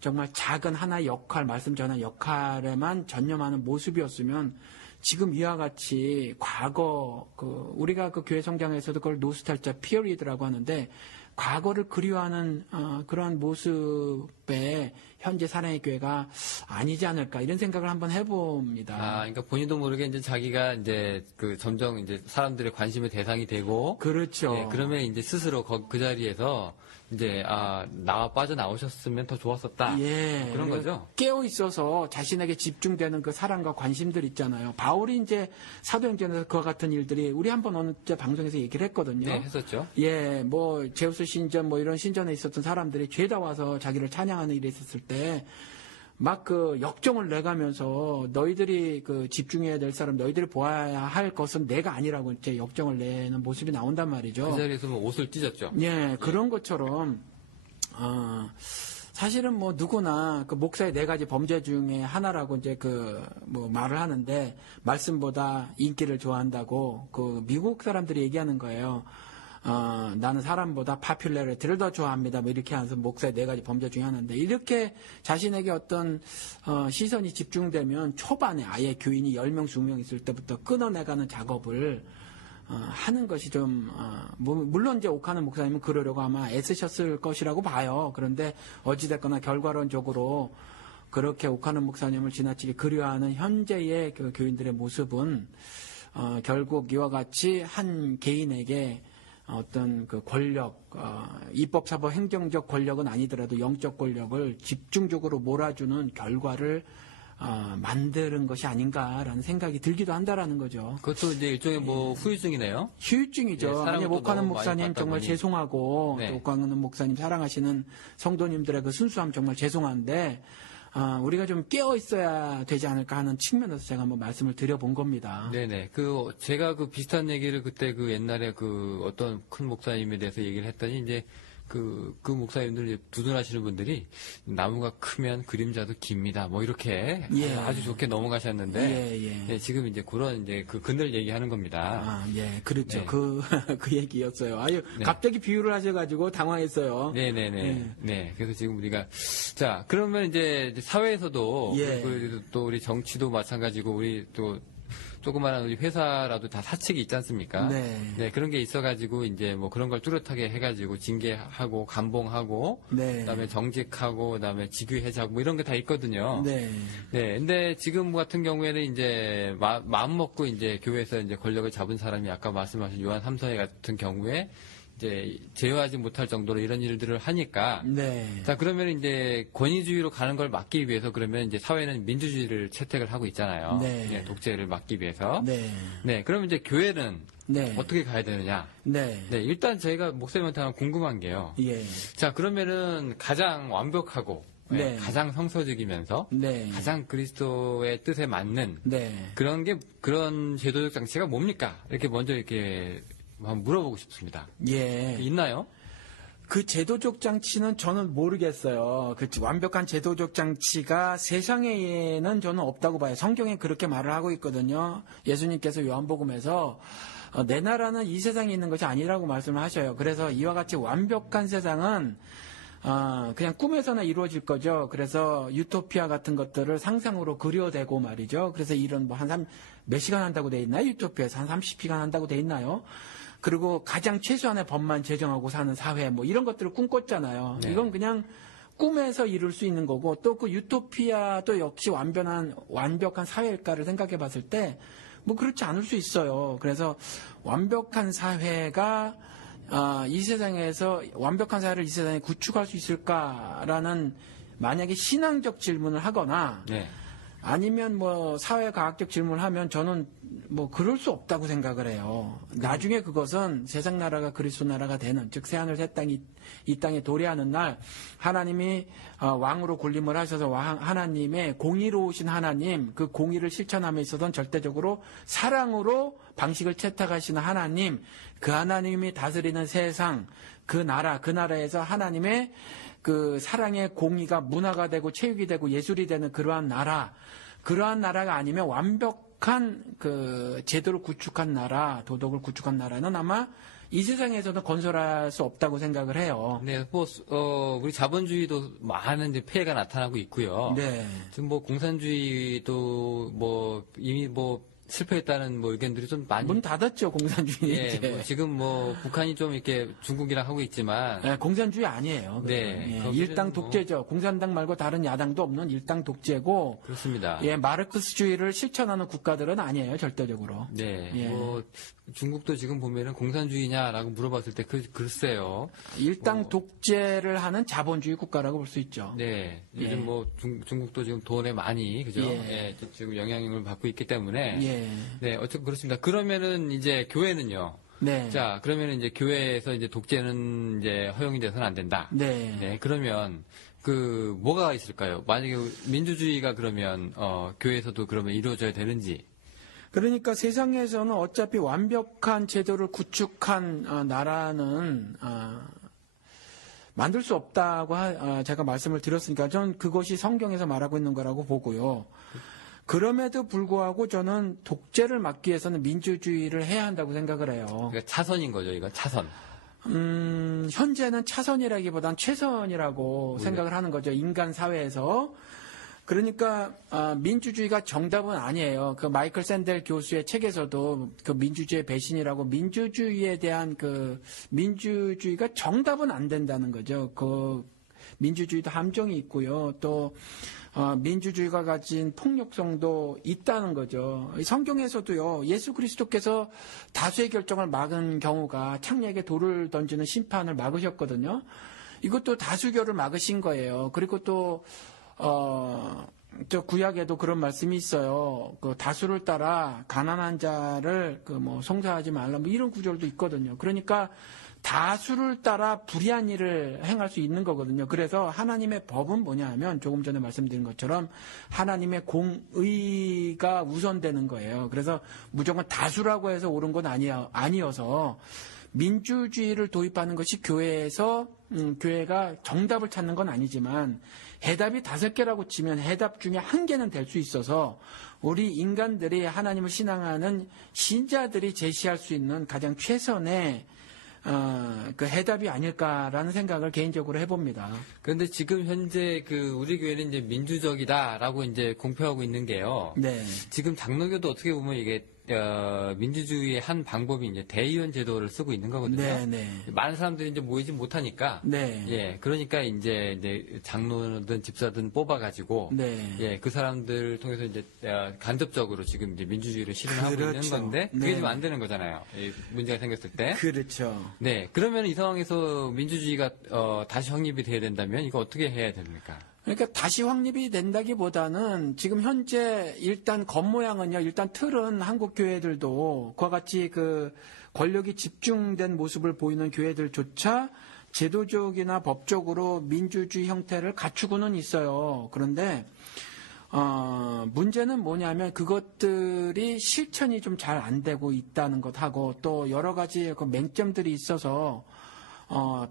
정말 작은 하나의 역할 말씀 전한 역할에만 전념하는 모습이었으면 지금 이와 같이 과거 우리가 그 교회 성장에서도 그걸 노스탈자 피어리드라고 하는데 과거를 그리워하는 그러한 모습에 현재 사랑의 교회가 아니지 않을까 이런 생각을 한번 해봅니다. 그러니까 본인도 모르게 이제 자기가 이제 그 점점 이제 사람들의 관심의 대상이 되고 그렇죠. 예, 그러면 이제 스스로 그 자리에서 이제 빠져나오셨으면 더 좋았었다. 예, 그런 거죠. 깨어 있어서 자신에게 집중되는 그 사랑과 관심들 있잖아요. 바울이 이제 사도행전에서 그와 같은 일들이 우리 한번 어느 때 방송에서 얘기를 했거든요. 네, 했었죠. 예, 뭐 제우스 신전 뭐 이런 신전에 있었던 사람들이 죄다 와서 자기를 찬양하는 일이 있었을 때 막 그 역정을 내가면서 너희들이 그 집중해야 될 사람, 너희들이 보아야 할 것은 내가 아니라고 이제 역정을 내는 모습이 나온단 말이죠. 그 자리에서 뭐 옷을 찢었죠. 예, 그런 것처럼 사실은 뭐 누구나 그 목사의 4가지 범죄 중에 하나라고 이제 말을 하는데 말씀보다 인기를 좋아한다고 그 미국 사람들이 얘기하는 거예요. 나는 사람보다 파퓰러리티를 더 좋아합니다. 뭐 이렇게 하면서 목사의 4가지 범죄 중에 하나인데 이렇게 자신에게 어떤 시선이 집중되면 초반에 아예 교인이 10명, 20명 있을 때부터 끊어내가는 작업을 하는 것이 좀 물론 이제 오카는 목사님은 그러려고 아마 애쓰셨을 것이라고 봐요. 그런데 어찌됐거나 결과론적으로 그렇게 오카는 목사님을 지나치게 그리워하는 현재의 그 교인들의 모습은 결국 이와 같이 한 개인에게 어떤 그 권력, 입법, 사법, 행정적 권력은 아니더라도 영적 권력을 집중적으로 몰아주는 결과를 만드는 것이 아닌가라는 생각이 들기도 한다라는 거죠. 그것도 이제 일종의 뭐 후유증이네요. 후유증이죠. 예, 아니, 목하는 너무 목사님 많이 받다 정말 보니. 죄송하고 네. 또 목하는 목사님 사랑하시는 성도님들의 그 순수함 정말 죄송한데 우리가 좀 깨어 있어야 되지 않을까 하는 측면에서 제가 한번 말씀을 드려본 겁니다. 네네. 제가 그 비슷한 얘기를 그때 그 옛날에 그 어떤 큰 목사님에 대해서 얘기를 했더니 이제 그 목사님들 이제 두둔하시는 분들이 나무가 크면 그림자도 깁니다. 뭐 이렇게 예. 아주 좋게 넘어가셨는데 예. 네, 지금 이제 그런 이제 그 근들 얘기하는 겁니다. 예, 그렇죠. 네. 그 얘기였어요. 아유, 네. 갑자기 비유를 하셔가지고 당황했어요. 네네네. 예. 네. 그래서 지금 우리가 자 그러면 이제 사회에서도 예. 그리고 또 우리 정치도 마찬가지고 우리 또 조그마한 우리 회사라도 다 사측이 있지 않습니까? 네. 그런 게 있어가지고 이제 뭐 그런 걸 뚜렷하게 해가지고 징계하고 감봉하고 네. 그다음에 정직하고 그다음에 직위 해제하고 뭐 이런 게 다 있거든요. 네. 네. 근데 지금 같은 경우에는 이제 마음 먹고 이제 교회에서 이제 권력을 잡은 사람이 아까 말씀하신 요한 3서회 같은 경우에 이제 제어하지 못할 정도로 이런 일들을 하니까 네. 자, 그러면 이제 권위주의로 가는 걸 막기 위해서 그러면 이제 사회는 민주주의를 채택을 하고 있잖아요. 네. 독재를 막기 위해서. 네. 네, 그러면 이제 교회는 네. 어떻게 가야 되느냐? 네. 네, 일단 저희가 목사님한테 하나 궁금한 게요. 예. 자, 그러면은 가장 완벽하고 네. 가장 성서적이면서 네. 가장 그리스도의 뜻에 맞는 네. 그런 제도적 장치가 뭡니까? 이렇게 먼저 이렇게 한번 물어보고 싶습니다. 예. 있나요? 그 제도적 장치는 저는 모르겠어요. 그 완벽한 제도적 장치가 세상에는 저는 없다고 봐요. 성경에 그렇게 말을 하고 있거든요. 예수님께서 요한복음에서 내 나라는 이 세상에 있는 것이 아니라고 말씀을 하셔요. 그래서 이와 같이 완벽한 세상은 그냥 꿈에서나 이루어질 거죠. 그래서 유토피아 같은 것들을 상상으로 그려대고 말이죠. 그래서 이런 뭐 몇 시간 한다고 돼 있나요? 유토피아에서 한 30시간 한다고 돼 있나요? 그리고 가장 최소한의 법만 제정하고 사는 사회 뭐 이런 것들을 꿈꿨잖아요. 네. 이건 그냥 꿈에서 이룰 수 있는 거고 또 그 유토피아도 역시 완벽한 사회일까를 생각해 봤을 때 뭐 그렇지 않을 수 있어요. 그래서 완벽한 사회가 이 세상에서 완벽한 사회를 이 세상에 구축할 수 있을까라는 만약에 신앙적 질문을 하거나 네. 아니면 뭐 사회과학적 질문을 하면 저는 뭐 그럴 수 없다고 생각을 해요. 나중에 그것은 세상 나라가 그리스도 나라가 되는 즉 새하늘 새 땅이 이 땅에 도래하는 날 하나님이 왕으로 군림을 하셔서 하나님의 공의로우신 하나님 그 공의를 실천함에 있어서는 절대적으로 사랑으로 방식을 채택하시는 하나님 그 하나님이 다스리는 세상 그 나라에서 하나님의 그 사랑의 공의가 문화가 되고 체육이 되고 예술이 되는 그러한 나라가 아니면 완벽한 그 제도를 구축한 나라, 도덕을 구축한 나라는 아마 이 세상에서는 건설할 수 없다고 생각을 해요. 네, 우리 자본주의도 많은 이제 폐해가 나타나고 있고요. 네. 지금 뭐 공산주의도 이미 실패했다는 의견들이 좀 많이. 문 닫았죠, 공산주의. 예, 이제. 지금 북한이 좀 이렇게 중국이랑 하고 있지만. 네, 공산주의 아니에요. 네. 예, 일당 독재죠. 공산당 말고 다른 야당도 없는 일당 독재고. 그렇습니다. 예, 마르크스주의를 실천하는 국가들은 아니에요, 절대적으로. 네. 예. 중국도 지금 보면은 공산주의냐라고 물어봤을 때 글쎄요. 일당 독재를 하는 자본주의 국가라고 볼 수 있죠. 네. 요즘 예. 중국도 지금 돈에 많이, 그죠? 예. 지금 영향을 받고 있기 때문에. 예. 네, 어쨌든 그렇습니다. 그러면은 이제 교회는요. 네. 자, 그러면은 이제 교회에서 이제 독재는 이제 허용이 돼서는 안 된다. 네. 네, 그러면 뭐가 있을까요? 만약에 민주주의가 그러면 교회에서도 그러면 이루어져야 되는지. 그러니까 세상에서는 어차피 완벽한 제도를 구축한 나라는 만들 수 없다고 제가 말씀을 드렸으니까 저는 그것이 성경에서 말하고 있는 거라고 보고요. 그럼에도 불구하고 저는 독재를 막기 위해서는 민주주의를 해야 한다고 생각을 해요. 그러니까 차선인 거죠, 이거 차선. 현재는 차선이라기보단 최선이라고 생각을 하는 거죠. 인간 사회에서. 그러니까 민주주의가 정답은 아니에요. 그 마이클 샌델 교수의 책에서도 그 민주주의 배신이라고 민주주의에 대한 민주주의가 정답은 안 된다는 거죠. 그 민주주의도 함정이 있고요. 또 민주주의가 가진 폭력성도 있다는 거죠. 성경에서도요. 예수 그리스도께서 다수의 결정을 막은 경우가 창녀에게 돌을 던지는 심판을 막으셨거든요. 이것도 다수결을 막으신 거예요. 그리고 또 저 구약에도 그런 말씀이 있어요. 그 다수를 따라 가난한 자를 그 뭐 송사하지 말라 뭐 이런 구절도 있거든요. 그러니까 다수를 따라 불의한 일을 행할 수 있는 거거든요. 그래서 하나님의 법은 뭐냐 하면 조금 전에 말씀드린 것처럼 하나님의 공의가 우선되는 거예요. 그래서 무조건 다수라고 해서 옳은 건 아니어서 민주주의를 도입하는 것이 교회에서 교회가 정답을 찾는 건 아니지만 해답이 5개라고 치면 해답 중에 1개는 될 수 있어서 우리 인간들이 하나님을 신앙하는 신자들이 제시할 수 있는 가장 최선의 그 해답이 아닐까라는 생각을 개인적으로 해봅니다. 그런데 지금 현재 그 우리 교회는 이제 민주적이다라고 이제 공표하고 있는 게요. 네. 지금 장로교도 어떻게 보면 이게 민주주의의 한 방법이 이제 대의원 제도를 쓰고 있는 거거든요. 네, 네. 많은 사람들이 이제 모이지 못하니까. 네. 예, 그러니까 이제 장로든 집사든 뽑아가지고. 네. 예, 그 사람들 통해서 이제 간접적으로 지금 이제 민주주의를 실현하고 그렇죠. 있는 건데 그게 네. 좀 안 되는 거잖아요. 문제가 생겼을 때. 그렇죠. 네, 그러면 이 상황에서 민주주의가 다시 확립이 돼야 된다면 이거 어떻게 해야 됩니까? 그러니까 다시 확립이 된다기보다는 지금 현재 일단 겉모양은요, 일단 틀은 한국 교회들도 그와 같이 그 권력이 집중된 모습을 보이는 교회들조차 제도적이나 법적으로 민주주의 형태를 갖추고는 있어요. 그런데 문제는 뭐냐면 그것들이 실천이 좀 잘 안 되고 있다는 것하고 또 여러 가지 그 맹점들이 있어서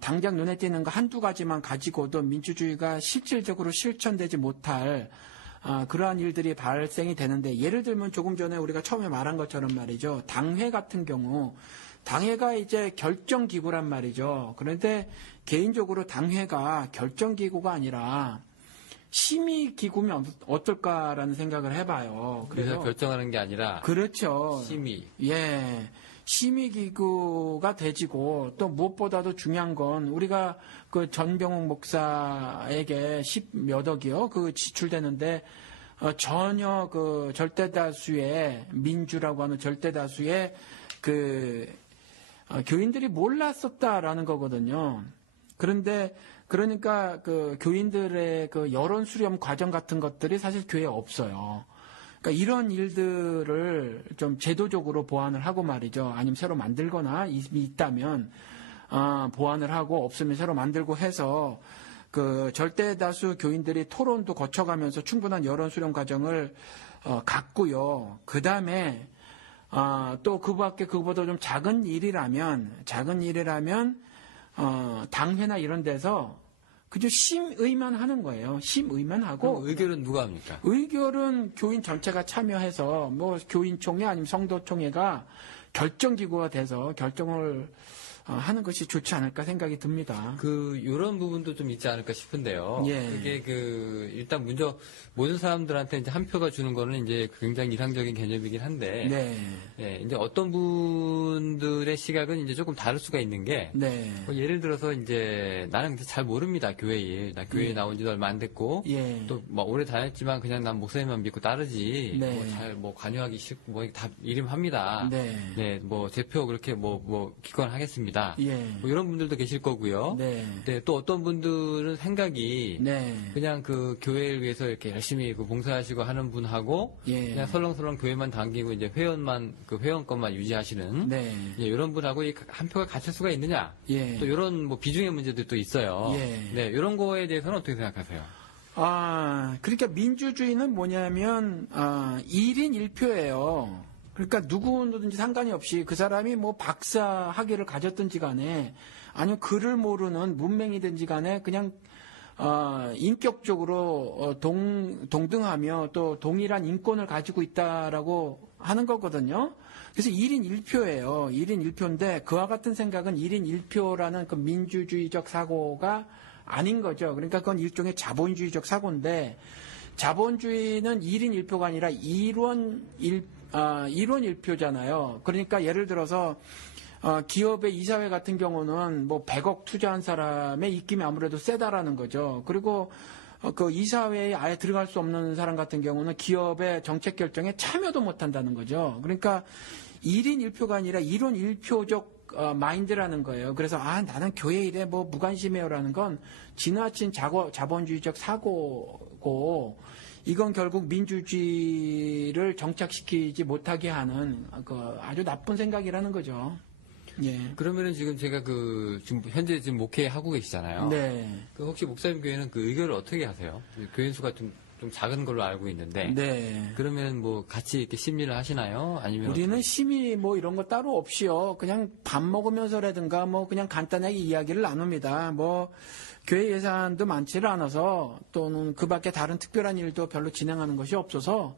당장 눈에 띄는 거 한두 가지만 가지고도 민주주의가 실질적으로 실천되지 못할 그러한 일들이 발생이 되는데 예를 들면 조금 전에 우리가 처음에 말한 것처럼 말이죠. 당회 같은 경우 당회가 이제 결정기구란 말이죠. 그런데 개인적으로 당회가 결정기구가 아니라 심의기구면 어떨까라는 생각을 해봐요. 그래서 결정하는 게 아니라 그렇죠. 심의. 예. 심의기구가 되지고 또 무엇보다도 중요한 건 우리가 그 전병욱 목사에게 10몇 억이요. 그 지출되는데 전혀 그 절대다수의 민주라고 하는 절대다수의 그 교인들이 몰랐었다라는 거거든요. 그런데 그러니까 그 교인들의 그 여론 수렴 과정 같은 것들이 사실 교회에 없어요. 그러니까 이런 일들을 좀 제도적으로 보완을 하고 말이죠. 아니면 새로 만들거나 있다면 보완을 하고 없으면 새로 만들고 해서 그 절대다수 교인들이 토론도 거쳐가면서 충분한 여론 수렴 과정을 갖고요. 그 다음에 또 그밖에 그보다 좀 작은 일이라면 당회나 이런 데서 그저 심의만 하는 거예요. 심의만 하고. 그럼 의결은 누가 합니까? 의결은 교인 전체가 참여해서 뭐 교인총회 아니면 성도총회가 결정기구가 돼서 결정을 하는 것이 좋지 않을까 생각이 듭니다. 이런 부분도 좀 있지 않을까 싶은데요. 예. 그게 일단 먼저 모든 사람들한테 이제 한 표가 주는 거는 이제 굉장히 이상적인 개념이긴 한데. 네. 예, 이제 어떤 분들의 시각은 이제 조금 다를 수가 있는 게. 네. 뭐 예를 들어서 이제 나는 잘 모릅니다. 교회 일. 나 교회에 나온 지도 얼마 안 됐고. 예. 또 뭐 오래 다녔지만 그냥 난 목사님만 믿고 따르지. 네. 뭐 잘 관여하기 싫고 뭐 다 이름합니다. 네. 네, 뭐 대표 그렇게 뭐 기권하겠습니다. 예. 뭐 이런 분들도 계실 거고요. 네. 네, 또 어떤 분들은 생각이 네. 그냥 그 교회를 위해서 이렇게 열심히 그 봉사하시고 하는 분하고 예. 그냥 설렁설렁 교회만 당기고 이제 회원권만 유지하시는 네. 예, 이런 분하고 한 표가 같을 수가 있느냐? 예. 또 이런 뭐 비중의 문제들도 있어요. 예. 네, 이런 거에 대해서는 어떻게 생각하세요? 그러니까 민주주의는 뭐냐면 1인 1표예요. 그러니까 누구든지 상관이 없이 그 사람이 뭐 박사 학위를 가졌든지 간에 아니면 글을 모르는 문맹이든지 간에 그냥 인격적으로 동등하며 또 동일한 인권을 가지고 있다라고 하는 거거든요. 그래서 1인 1표예요. 1인 1표인데 그와 같은 생각은 1인 1표라는 그 민주주의적 사고가 아닌 거죠. 그러니까 그건 일종의 자본주의적 사고인데 자본주의는 1인 1표가 아니라 1원 1표잖아요. 그러니까 예를 들어서 기업의 이사회 같은 경우는 뭐 100억 투자한 사람의 입김이 아무래도 세다라는 거죠. 그리고 그 이사회에 아예 들어갈 수 없는 사람 같은 경우는 기업의 정책 결정에 참여도 못 한다는 거죠. 그러니까 1인 1표가 아니라 1원 1표적 마인드라는 거예요. 그래서 나는 교회 일에 뭐 무관심해요라는 건 지나친 자본주의적 사고고 이건 결국 민주주의를 정착시키지 못하게 하는 아주 나쁜 생각이라는 거죠. 예. 그러면은 지금 제가 지금 현재 지금 목회하고 계시잖아요. 네. 혹시 목사님 교회는 그 의결을 어떻게 하세요? 교인 수가 좀 작은 걸로 알고 있는데. 네. 그러면 뭐 같이 이렇게 심리를 하시나요? 아니면 우리는 심의 뭐 이런 거 따로 없이요. 그냥 밥 먹으면서라든가 뭐 그냥 간단하게 이야기를 나눕니다. 뭐 교회 예산도 많지를 않아서 또는 그 밖에 다른 특별한 일도 별로 진행하는 것이 없어서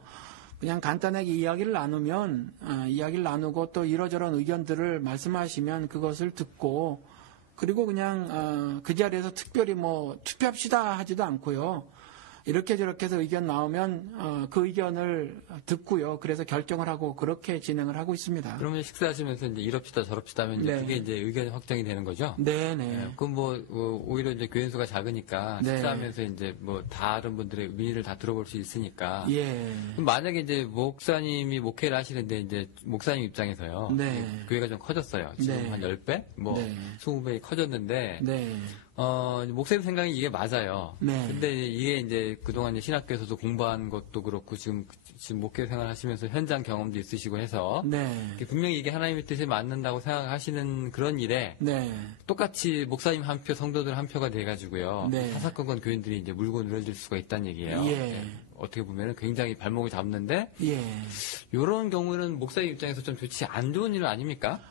그냥 간단하게 이야기를 나누면 이야기를 나누고 또 이러저런 의견들을 말씀하시면 그것을 듣고 그리고 그냥 그 자리에서 특별히 뭐 투표합시다 하지도 않고요. 이렇게 저렇게 해서 의견 나오면 그 의견을 듣고요. 그래서 결정을 하고 그렇게 진행을 하고 있습니다. 그러면 식사하시면서 이제 이럽시다 저럽시다 하면 이제 네. 그게 이제 의견이 확정이 되는 거죠? 네네. 그럼 오히려 이제 교인 수가 작으니까 네. 식사하면서 이제 뭐 다른 분들의 민의를 다 들어볼 수 있으니까. 예. 그럼 만약에 이제 목사님이 목회를 하시는데 이제 목사님 입장에서요. 네. 교회가 좀 커졌어요. 지금 네. 한 10배? 뭐 네. 20배이 커졌는데. 네. 목사님 생각이 이게 맞아요. 네. 근데 이게 이제 그동안 이제 신학교에서도 공부한 것도 그렇고 지금 목회 생활 하시면서 현장 경험도 있으시고 해서. 네. 분명히 이게 하나님의 뜻에 맞는다고 생각하시는 그런 일에. 네. 똑같이 목사님 한 표, 성도들 한 표가 돼가지고요. 네. 사사건건 교인들이 이제 물고 늘어질 수가 있다는 얘기예요. 예. 어떻게 보면 굉장히 발목을 잡는데. 예. 이런 경우는 목사님 입장에서 좀 좋지 안 좋은 일 아닙니까?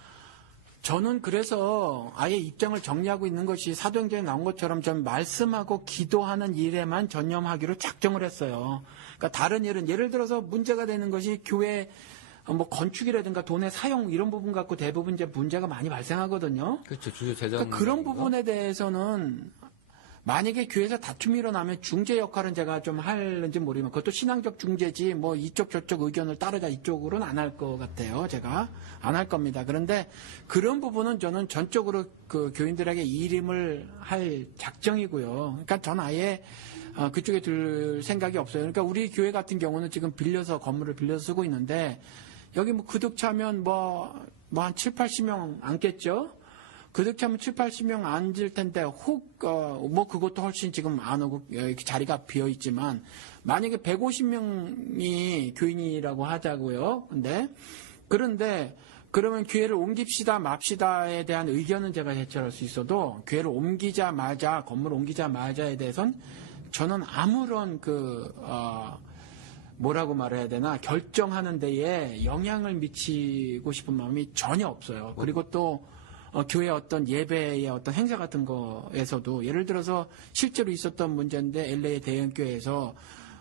저는 그래서 아예 입장을 정리하고 있는 것이 사도행전에 나온 것처럼 좀 말씀하고 기도하는 일에만 전념하기로 작정을 했어요. 그러니까 다른 일은 예를 들어서 문제가 되는 것이 교회 뭐 건축이라든가 돈의 사용 이런 부분 갖고 대부분 이제 문제가 많이 발생하거든요. 그렇죠. 주요 재정. 그러니까 그런 부분에 대해서는 만약에 교회에서 다툼이 일어나면 중재 역할은 제가 좀 하는지 모르지만 그것도 신앙적 중재지 뭐 이쪽 저쪽 의견을 따르자 이쪽으로는 안 할 것 같아요. 제가 안 할 겁니다. 그런데 그런 부분은 저는 전적으로 그 교인들에게 일임을 할 작정이고요. 그러니까 저는 아예 그쪽에 들 생각이 없어요. 그러니까 우리 교회 같은 경우는 지금 건물을 빌려서 쓰고 있는데 여기 뭐 그득 차면 뭐 한 7, 80명 앉겠죠? 그득 차면 7, 80명 앉을 텐데 뭐 그것도 훨씬 지금 안 오고 자리가 비어 있지만 만약에 150명이 교인이라고 하자고요. 그런데 그러면 교회를 옮깁시다 맙시다에 대한 의견은 제가 제출할 수 있어도 교회를 건물을 옮기자마자에 대해서는 저는 아무런 뭐라고 말해야 되나 결정하는 데에 영향을 미치고 싶은 마음이 전혀 없어요. 그리고 또 교회 어떤 예배의 어떤 행사 같은 거에서도 예를 들어서 실제로 있었던 문제인데 LA 대형교회에서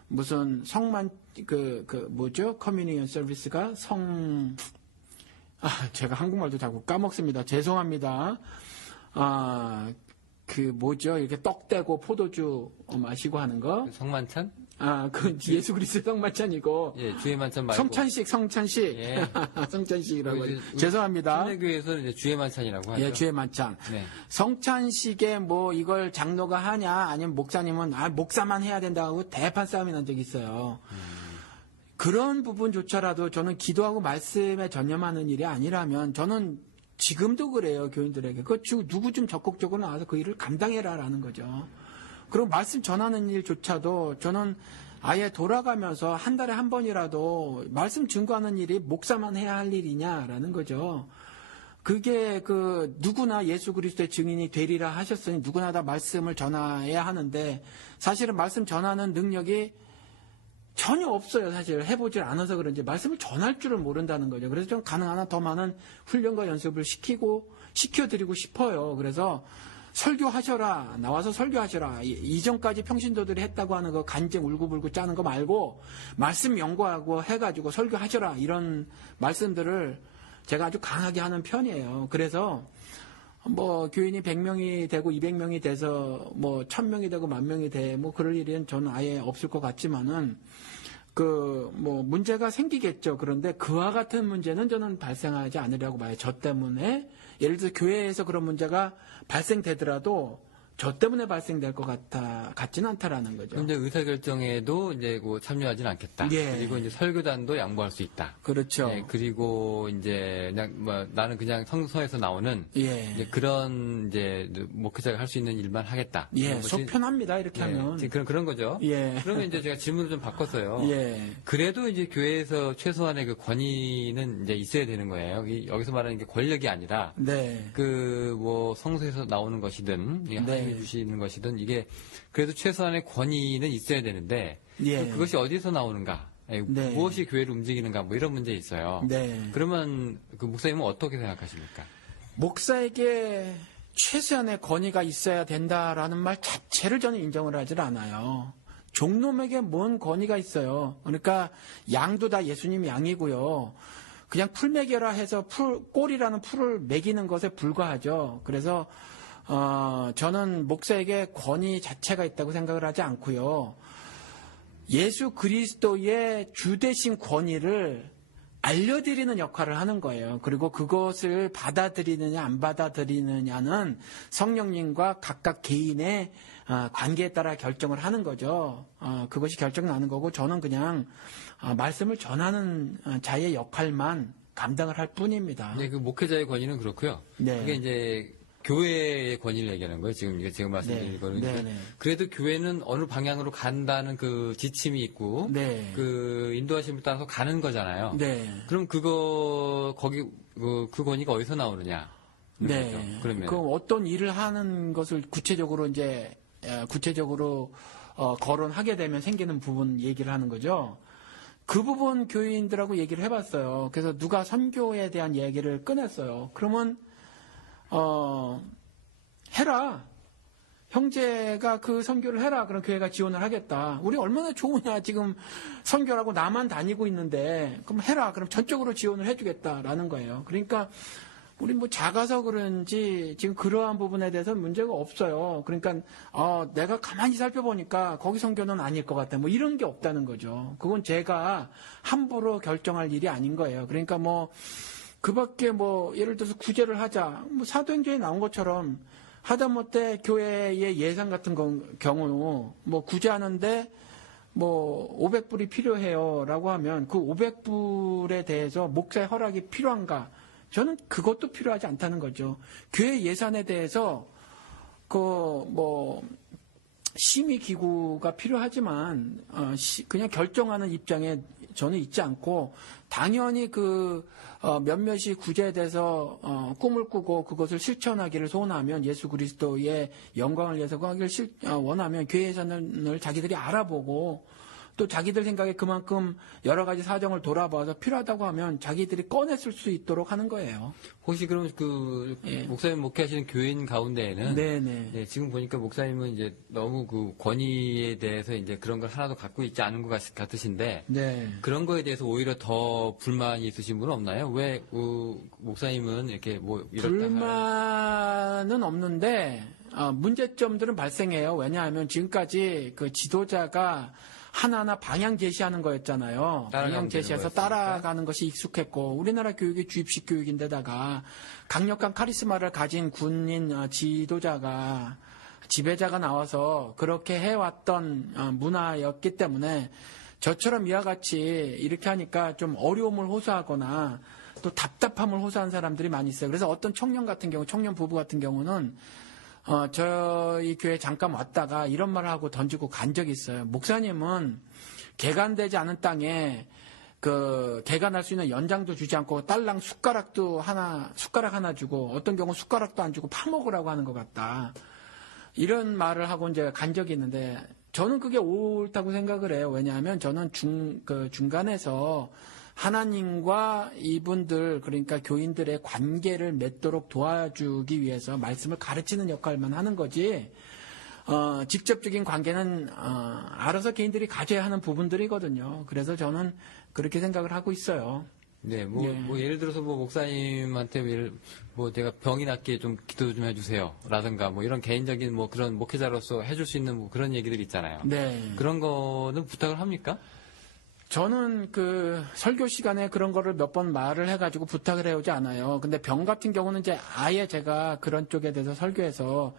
무슨 뭐죠? 커뮤니언 서비스가 제가 한국말도 자꾸 까먹습니다. 죄송합니다. 뭐죠? 이렇게 떡 떼고 포도주 마시고 하는 거. 성만찬? 그건 예수 그리스도 성만찬이고. 예, 주의 만찬 말고. 성찬식. 예. 성찬식이라고. 죄송합니다. 신내교회에서는 이제 주의 만찬이라고 하죠. 예, 주의 만찬. 네. 성찬식에 뭐 이걸 장로가 하냐, 아니면 목사님은 목사만 해야 된다고 대판 싸움이 난 적이 있어요. 그런 부분조차라도 저는 기도하고 말씀에 전념하는 일이 아니라면 저는 지금도 그래요, 교인들에게. 누구 좀 적극적으로 나와서 그 일을 감당해라라는 거죠. 그리고 말씀 전하는 일조차도 저는 아예 돌아가면서 한 달에 한 번이라도 말씀 증거하는 일이 목사만 해야 할 일이냐라는 거죠. 그게 누구나 예수 그리스도의 증인이 되리라 하셨으니 누구나 다 말씀을 전해야 하는데 사실은 말씀 전하는 능력이 전혀 없어요. 사실 해보질 않아서 그런지 말씀을 전할 줄을 모른다는 거죠. 그래서 좀 가능한 한 더 많은 훈련과 연습을 시켜드리고 싶어요. 그래서 설교하셔라. 나와서 설교하셔라. 이전까지 평신도들이 했다고 하는 거 간증 울고불고 짜는 거 말고 말씀 연구하고 해가지고 설교하셔라. 이런 말씀들을 제가 아주 강하게 하는 편이에요. 그래서 뭐 교인이 100명이 되고 200명이 돼서 뭐 1000명이 되고 10,000명이 돼 뭐 그럴 일은 저는 아예 없을 것 같지만은 뭐 문제가 생기겠죠. 그런데 그와 같은 문제는 저는 발생하지 않으려고 봐요. 저 때문에 예를 들어 교회에서 그런 문제가 발생되더라도 저 때문에 발생될 것 같지는 않다라는 거죠. 그럼 이제 의사결정에도 이제 참여하지는 않겠다. 예. 그리고 이제 설교단도 양보할 수 있다. 그렇죠. 예, 그리고 이제 그냥 나는 그냥 성서에서 나오는 예. 이제 그런 이제 목회자가 할 수 있는 일만 하겠다. 예, 속 편합니다. 이렇게 예, 하면. 그런 거죠. 예. 그러면 이제 제가 질문을 좀 바꿨어요. 예. 그래도 이제 교회에서 최소한의 그 권위는 이제 있어야 되는 거예요. 여기서 말하는 게 권력이 아니라 네. 성서에서 나오는 것이든 하나님이 주시는 것이든 이게 그래도 최소한의 권위는 있어야 되는데 예. 그것이 어디서 나오는가? 네. 무엇이 교회를 움직이는가? 뭐 이런 문제 있어요. 네. 그러면 그 목사님은 어떻게 생각하십니까? 목사에게 최소한의 권위가 있어야 된다라는 말 자체를 저는 인정을 하질 않아요. 종놈에게 뭔 권위가 있어요. 그러니까 양도 다 예수님 양이고요. 그냥 풀 먹여라 해서 꼴이라는 풀을 먹이는 것에 불과하죠. 그래서 저는 목사에게 권위 자체가 있다고 생각을 하지 않고요. 예수 그리스도의 주되신 권위를 알려드리는 역할을 하는 거예요. 그리고 그것을 받아들이느냐 안 받아들이느냐는 성령님과 각각 개인의 관계에 따라 결정을 하는 거죠. 그것이 결정나는 거고 저는 그냥 말씀을 전하는 자의 역할만 감당을 할 뿐입니다. 네, 그 목회자의 권위는 그렇고요. 네. 그게 이제 교회의 권위를 얘기하는 거예요. 지금 말씀드린 거는. 네. 그래도 교회는 어느 방향으로 간다는 그 지침이 있고, 네. 그 인도하심을 따라서 가는 거잖아요. 네. 그럼 그 권위가 어디서 나오느냐? 네. 거죠. 그러면. 그 어떤 일을 하는 것을 구체적으로 거론하게 되면 생기는 부분 얘기를 하는 거죠. 그 부분 교인들하고 얘기를 해봤어요. 그래서 누가 선교에 대한 얘기를 꺼냈어요. 그러면 해라. 형제가 그 선교를 해라. 그럼 교회가 지원을 하겠다. 우리 얼마나 좋으냐. 지금 선교라고 나만 다니고 있는데 그럼 해라. 그럼 전적으로 지원을 해주겠다라는 거예요. 그러니까 우리 작아서 그런지 지금 그러한 부분에 대해서는 문제가 없어요. 그러니까 내가 가만히 살펴보니까 거기 선교는 아닐 것 같아. 이런 게 없다는 거죠. 그건 제가 함부로 결정할 일이 아닌 거예요. 그러니까 그밖에 예를 들어서 구제를 하자. 사도행전에 나온 것처럼 하다못해 교회의 예산 같은 경우 구제하는데 500불이 필요해요라고 하면 그 500불에 대해서 목사의 허락이 필요한가? 저는 그것도 필요하지 않다는 거죠. 교회 예산에 대해서 심의 기구가 필요하지만 그냥 결정하는 입장에 저는 있지 않고 당연히 몇몇이 구제에 대해서 꿈을 꾸고 그것을 실천하기를 소원하면 예수 그리스도의 영광을 위해서 하기를 원하면 교회 예산을 자기들이 알아보고 또 자기들 생각에 그만큼 여러 가지 사정을 돌아봐서 필요하다고 하면 자기들이 꺼냈을 수 있도록 하는 거예요. 혹시 그럼 목사님 목회하시는 교인 가운데에는 네네. 지금 보니까 목사님은 이제 너무 그 권위에 대해서 이제 그런 걸 하나도 갖고 있지 않은 것 같으신데 네. 그런 거에 대해서 오히려 더 불만이 있으신 분은 없나요? 왜 목사님은 이렇게 이렇다 불만은 없는데 문제점들은 발생해요. 왜냐하면 지금까지 그 지도자가 하나하나 방향 제시하는 거였잖아요. 방향 제시해서 따라가는 것이 익숙했고 우리나라 교육이 주입식 교육인데다가 강력한 카리스마를 가진 군인 지도자가 지배자가 나와서 그렇게 해왔던 문화였기 때문에 저처럼 이와 같이 이렇게 하니까 좀 어려움을 호소하거나 또 답답함을 호소하는 사람들이 많이 있어요. 그래서 어떤 청년 부부 같은 경우는 저희 교회 잠깐 왔다가 이런 말을 하고 던지고 간 적이 있어요. 목사님은 개간되지 않은 땅에 개간할 수 있는 연장도 주지 않고 딸랑 숟가락 하나 주고 어떤 경우 숟가락도 안 주고 파먹으라고 하는 것 같다. 이런 말을 하고 이제 간 적이 있는데 저는 그게 옳다고 생각을 해요. 왜냐하면 저는 중간에서 하나님과 이분들 그러니까 교인들의 관계를 맺도록 도와주기 위해서 말씀을 가르치는 역할만 하는 거지 직접적인 관계는 알아서 개인들이 가져야 하는 부분들이거든요. 그래서 저는 그렇게 생각을 하고 있어요. 네, 예를 들어서 목사님한테 제가 병이 낫게 좀 기도 좀 해주세요. 라든가 이런 개인적인 그런 목회자로서 해줄 수 있는 그런 얘기들 있잖아요. 네. 그런 거는 부탁을 합니까? 저는 설교 시간에 그런 거를 몇 번 말을 해가지고 부탁을 해오지 않아요. 근데 병 같은 경우는 이제 아예 제가 그런 쪽에 대해서 설교해서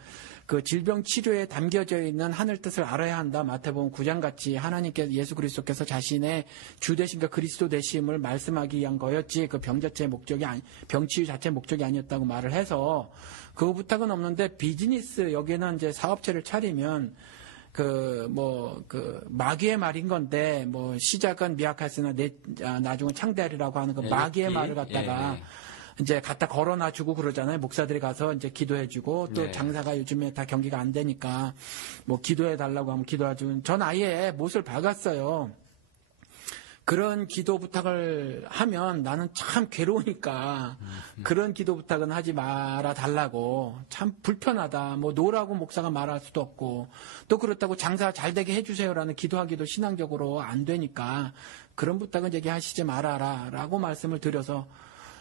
그 질병 치료에 담겨져 있는 하늘 뜻을 알아야 한다. 마태복음 9장 같이 하나님께서 예수 그리스도께서 자신의 주 되심과 그리스도 되심을 말씀하기 위한 거였지 그 병 자체의 목적이 병 치유 자체의 목적이 아니었다고 말을 해서 그 부탁은 없는데 비즈니스 여기는 이제 사업체를 차리면 마귀의 말인 건데, 시작은 미약하으나 나중은 창대하리라고 하는 그 마귀의 말을 갖다가, 이제 갖다 걸어놔 주고 그러잖아요. 목사들이 가서 이제 기도해 주고, 또 장사가 요즘에 다 경기가 안 되니까, 기도해 달라고 하면 기도해 주고, 전 아예 못을 박았어요. 그런 기도 부탁을 하면 나는 참 괴로우니까 그런 기도 부탁은 하지 말아 달라고. 참 불편하다. 노라고 목사가 말할 수도 없고 또 그렇다고 장사 잘 되게 해주세요라는 기도하기도 신앙적으로 안 되니까 그런 부탁은 얘기하시지 말아라 라고 말씀을 드려서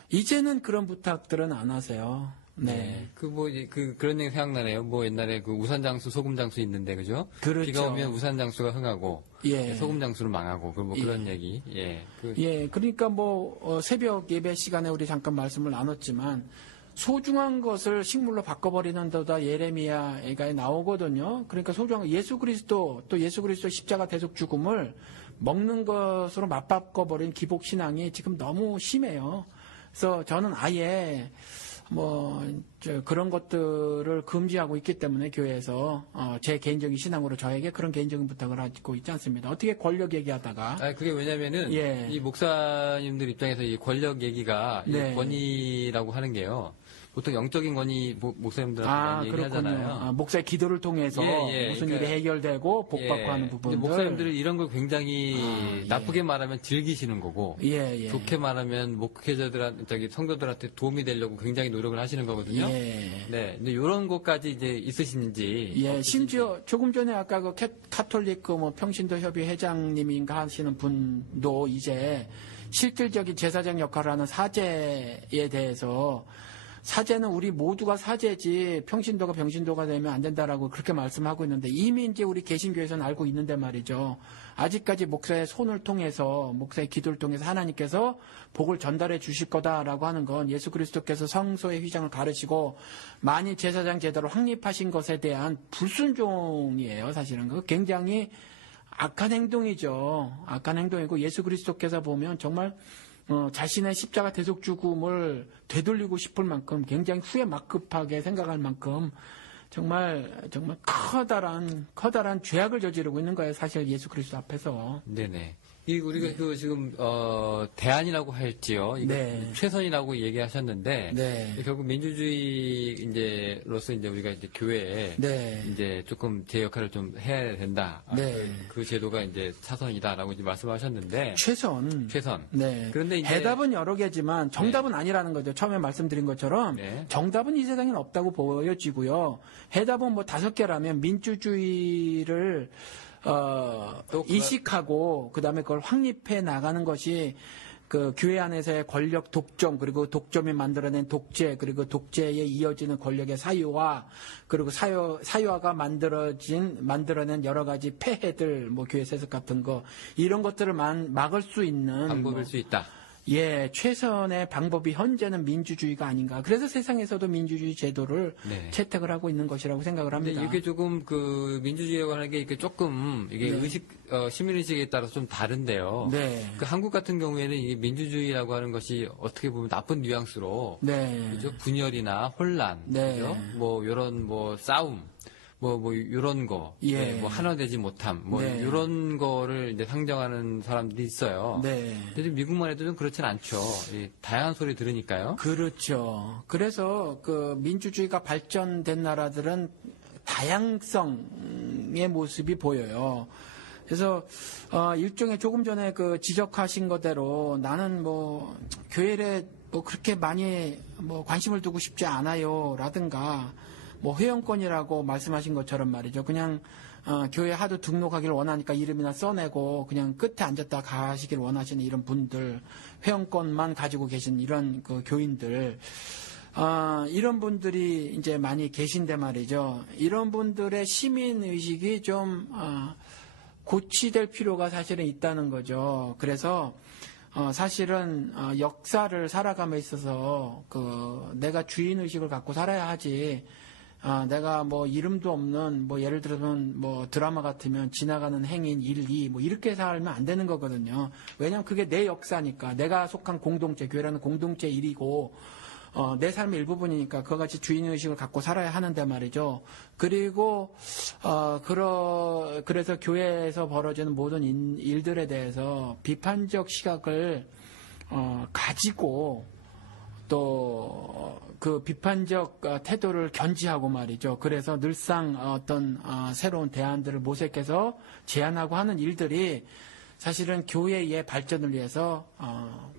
이제는 그런 부탁들은 안 하세요. 네. 그런 얘기 생각나네요. 옛날에 우산장수, 소금장수 있는데, 그죠? 그렇죠. 비가 오면 우산장수가 흥하고, 예. 소금장수는 망하고, 그런 얘기. 예. 그러니까 새벽 예배 시간에 우리 잠깐 말씀을 나눴지만, 소중한 것을 식물로 바꿔버리는 데다 예레미야에 나오거든요. 그러니까 소중한 예수 그리스도, 또 예수 그리스도 십자가 대속 죽음을 먹는 것으로 맞바꿔버린 기복신앙이 지금 너무 심해요. 그래서 저는 아예, 그런 것들을 금지하고 있기 때문에 교회에서, 제 개인적인 신앙으로 저에게 그런 개인적인 부탁을 하고 있지 않습니다. 어떻게 권력 얘기하다가. 그게 왜냐면은, 이 목사님들 입장에서 이 권력 얘기가, 이 권위라고 하는 게요. 보통 영적인 권위 목사님들한테 많이 얘기하잖아요. 목사의 기도를 통해서 무슨 일이 해결되고 복받고 하는 부분들. 목사님들은 이런 걸 굉장히 나쁘게 말하면 즐기시는 거고, 좋게 말하면 목회자들한테, 성도들한테 도움이 되려고 굉장히 노력을 하시는 거거든요. 네, 근데 이런 것까지 이제 있으신지. 없으신지. 심지어 조금 전에 아까 카톨릭 평신도 협의 회장님인가 하시는 분도 이제 실질적인 제사장 역할을 하는 사제에 대해서. 사제는 우리 모두가 사제지 평신도가 병신도가 되면 안 된다라고 그렇게 말씀하고 있는데 이미 이제 우리 개신교에서는 알고 있는데 말이죠. 아직까지 목사의 손을 통해서 목사의 기도를 통해서 하나님께서 복을 전달해 주실 거다라고 하는 건 예수 그리스도께서 성소의 휘장을 가르시고 만일 제사장 제도를 확립하신 것에 대한 불순종이에요. 사실은 그 굉장히 악한 행동이죠. 악한 행동이고 예수 그리스도께서 보면 정말 자신의 십자가 대속 죽음을 되돌리고 싶을 만큼 굉장히 후회 막급하게 생각할 만큼 정말 커다란 죄악을 저지르고 있는 거예요. 사실 예수 그리스도 앞에서. 네네. 우리가 지금 대안이라고 할지요. 최선이라고 얘기하셨는데 결국 민주주의로서 이제 우리가 이제 교회에 이제 조금 제 역할을 좀 해야 된다. 그 제도가 이제 차선이다라고 이제 말씀하셨는데 최선. 네. 그런데 이제 해답은 여러 개지만 정답은 아니라는 거죠. 처음에 말씀드린 것처럼 정답은 이 세상에는 없다고 보여지고요. 해답은 5개라면 민주주의를 이식하고 그다음에 그걸 확립해 나가는 것이 그 교회 안에서의 권력 독점 그리고 독점이 만들어낸 독재 그리고 독재에 이어지는 권력의 사유화 그리고 사유화가 만들어낸 여러 가지 폐해들 교회 세습 같은 거 이런 것들을 막을 수 있는 방법일 수 있다. 최선의 방법이 현재는 민주주의가 아닌가. 그래서 세상에서도 민주주의 제도를 채택을 하고 있는 것이라고 생각을 합니다. 근데 이게 조금 민주주의라고 하는 게 이게 조금 이게 시민의식에 따라서 좀 다른데요. 그 한국 같은 경우에는 이 민주주의라고 하는 것이 어떻게 보면 나쁜 뉘앙스로 그죠? 분열이나 혼란, 그죠? 이런 싸움. 요런 거, 하나되지 못함, 요런 거를 이제 상정하는 사람들이 있어요. 근데 미국만 해도 좀 그렇진 않죠. 다양한 소리 들으니까요. 그렇죠. 그래서 민주주의가 발전된 나라들은 다양성의 모습이 보여요. 그래서, 일종의 조금 전에 지적하신 거대로 나는 교회에 그렇게 많이 관심을 두고 싶지 않아요. 라든가, 회원권이라고 말씀하신 것처럼 말이죠. 그냥 교회 하도 등록하기를 원하니까 이름이나 써내고 그냥 끝에 앉았다 가시길 원하시는 이런 분들, 회원권만 가지고 계신 이런 교인들, 이런 분들이 이제 많이 계신데 말이죠. 이런 분들의 시민 의식이 좀 고치될 필요가 사실은 있다는 거죠. 그래서 사실은 역사를 살아감에 있어서 내가 주인 의식을 갖고 살아야 하지. 내가 뭐 이름도 없는 뭐 예를 들어서 뭐 드라마 같으면 지나가는 행인 1, 2 뭐 이렇게 살면 안 되는 거거든요. 왜냐하면 그게 내 역사니까 내가 속한 공동체, 교회라는 공동체 일이고 내 삶의 일부분이니까 그와 같이 주인의식을 갖고 살아야 하는데 말이죠. 그리고 그래서 교회에서 벌어지는 모든 일들에 대해서 비판적 시각을 가지고 또 그 비판적 태도를 견지하고 말이죠. 그래서 늘상 어떤 새로운 대안들을 모색해서 제안하고 하는 일들이 사실은 교회의 발전을 위해서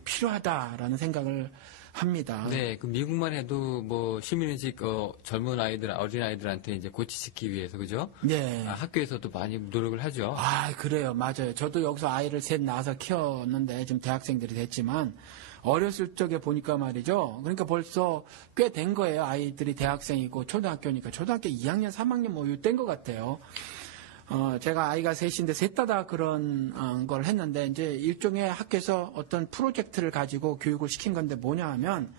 필요하다라는 생각을 합니다. 네, 그 미국만 해도 뭐 시민의식 젊은 아이들, 어린 아이들한테 이제 고치시키기 위해서 그죠? 네. 학교에서도 많이 노력을 하죠. 그래요, 맞아요. 저도 여기서 아이를 셋 낳아서 키웠는데 지금 대학생들이 됐지만 어렸을 적에 보니까 말이죠. 그러니까 벌써 꽤 된 거예요. 아이들이 대학생이고 초등학교니까 초등학교 2학년, 3학년 뭐 이땐 것 같아요. 제가 아이가 셋인데 셋 다 그런 걸 했는데 이제 일종의 학교에서 어떤 프로젝트를 가지고 교육을 시킨 건데 뭐냐 하면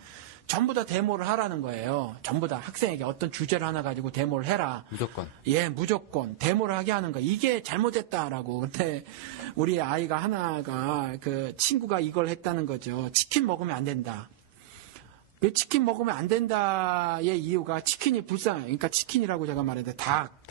전부 다 데모를 하라는 거예요. 전부 다 학생에게 어떤 주제를 하나 가지고 데모를 해라. 무조건. 예, 무조건 데모를 하게 하는 거. 이게 잘못됐다라고. 근데 우리 아이가 하나가 그 친구가 이걸 했다는 거죠. 치킨 먹으면 안 된다. 그 치킨 먹으면 안 된다의 이유가 치킨이 그러니까 치킨이라고 제가 말했는데 닭.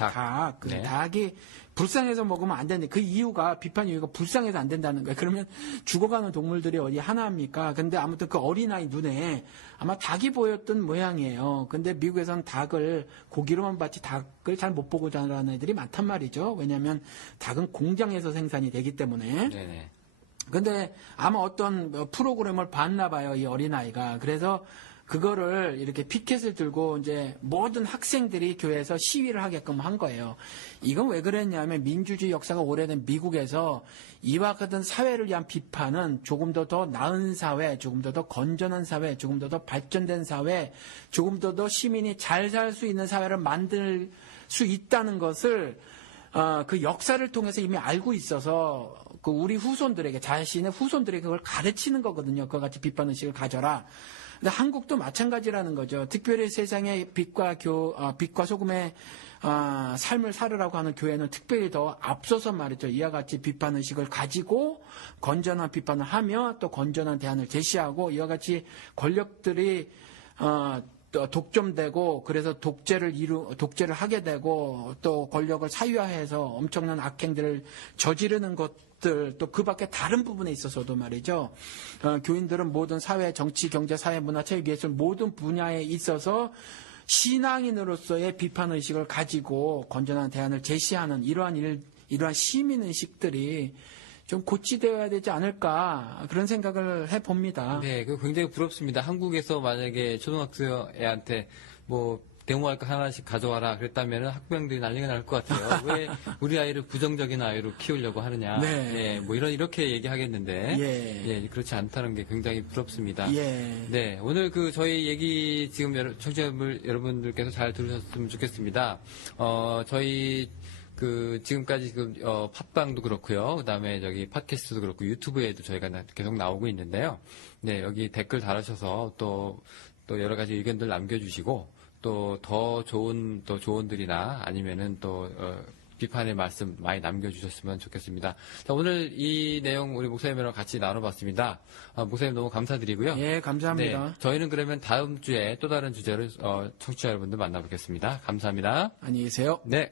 네. 닭이 불쌍해서 먹으면 안 된다. 그 이유가 비판 이유가 불쌍해서 안 된다는 거예요. 그러면 죽어가는 동물들이 어디 하나입니까? 근데 아무튼 그 어린아이 눈에 아마 닭이 보였던 모양이에요. 근데 미국에서는 닭을 고기로만 봤지 닭을 잘 못 보고 자라는 애들이 많단 말이죠. 왜냐하면 닭은 공장에서 생산이 되기 때문에. 네네. 근데 아마 어떤 프로그램을 봤나 봐요, 이 어린아이가. 그래서 그거를 이렇게 피켓을 들고 이제 모든 학생들이 교회에서 시위를 하게끔 한 거예요. 이건 왜 그랬냐면 민주주의 역사가 오래된 미국에서 이와 같은 사회를 위한 비판은 조금 더 나은 사회, 조금 더 건전한 사회, 조금 더 발전된 사회, 조금 더 시민이 잘 살 수 있는 사회를 만들 수 있다는 것을 그 역사를 통해서 이미 알고 있어서 그 우리 후손들에게 자신의 후손들에게 그걸 가르치는 거거든요. 그와 같이 비판의식을 가져라. 근데 한국도 마찬가지라는 거죠. 특별히 세상에 빛과 소금의 삶을 살으라고 하는 교회는 특별히 더 앞서서 말이죠. 이와 같이 비판의식을 가지고 건전한 비판을 하며 또 건전한 대안을 제시하고 이와 같이 권력들이 독점되고 그래서 독재를 하게 되고 또 권력을 사유화해서 엄청난 악행들을 저지르는 것들 또 그 밖에 다른 부분에 있어서도 말이죠. 교인들은 모든 사회, 정치, 경제, 사회, 문화, 체육, 예술 모든 분야에 있어서 신앙인으로서의 비판의식을 가지고 건전한 대안을 제시하는 이러한 시민의식들이 좀 고치되어야 되지 않을까 그런 생각을 해봅니다. 네, 그 굉장히 부럽습니다. 한국에서 만약에 초등학생 애한테 뭐 데모할 거 하나씩 가져와라 그랬다면 학부형들이 난리가 날 것 같아요. 왜 우리 아이를 부정적인 아이로 키우려고 하느냐. 네. 네, 뭐 이렇게 얘기하겠는데. 예. 예, 그렇지 않다는 게 굉장히 부럽습니다. 예. 네, 오늘 저희 얘기 지금 청취자 여러분들께서 잘 들으셨으면 좋겠습니다. 저희 지금까지 팟빵도 그렇고요. 그 다음에 팟캐스트도 그렇고 유튜브에도 저희가 계속 나오고 있는데요. 네, 여기 댓글 달아셔서 또 여러 가지 의견들 남겨주시고 또 더 좋은 조언들이나 아니면은 비판의 말씀 많이 남겨주셨으면 좋겠습니다. 자, 오늘 이 내용 우리 목사님이랑 같이 나눠봤습니다. 목사님 너무 감사드리고요. 예, 감사합니다. 네, 저희는 그러면 다음 주에 또 다른 주제로 청취자 여러분들 만나뵙겠습니다. 감사합니다. 안녕히 계세요. 네.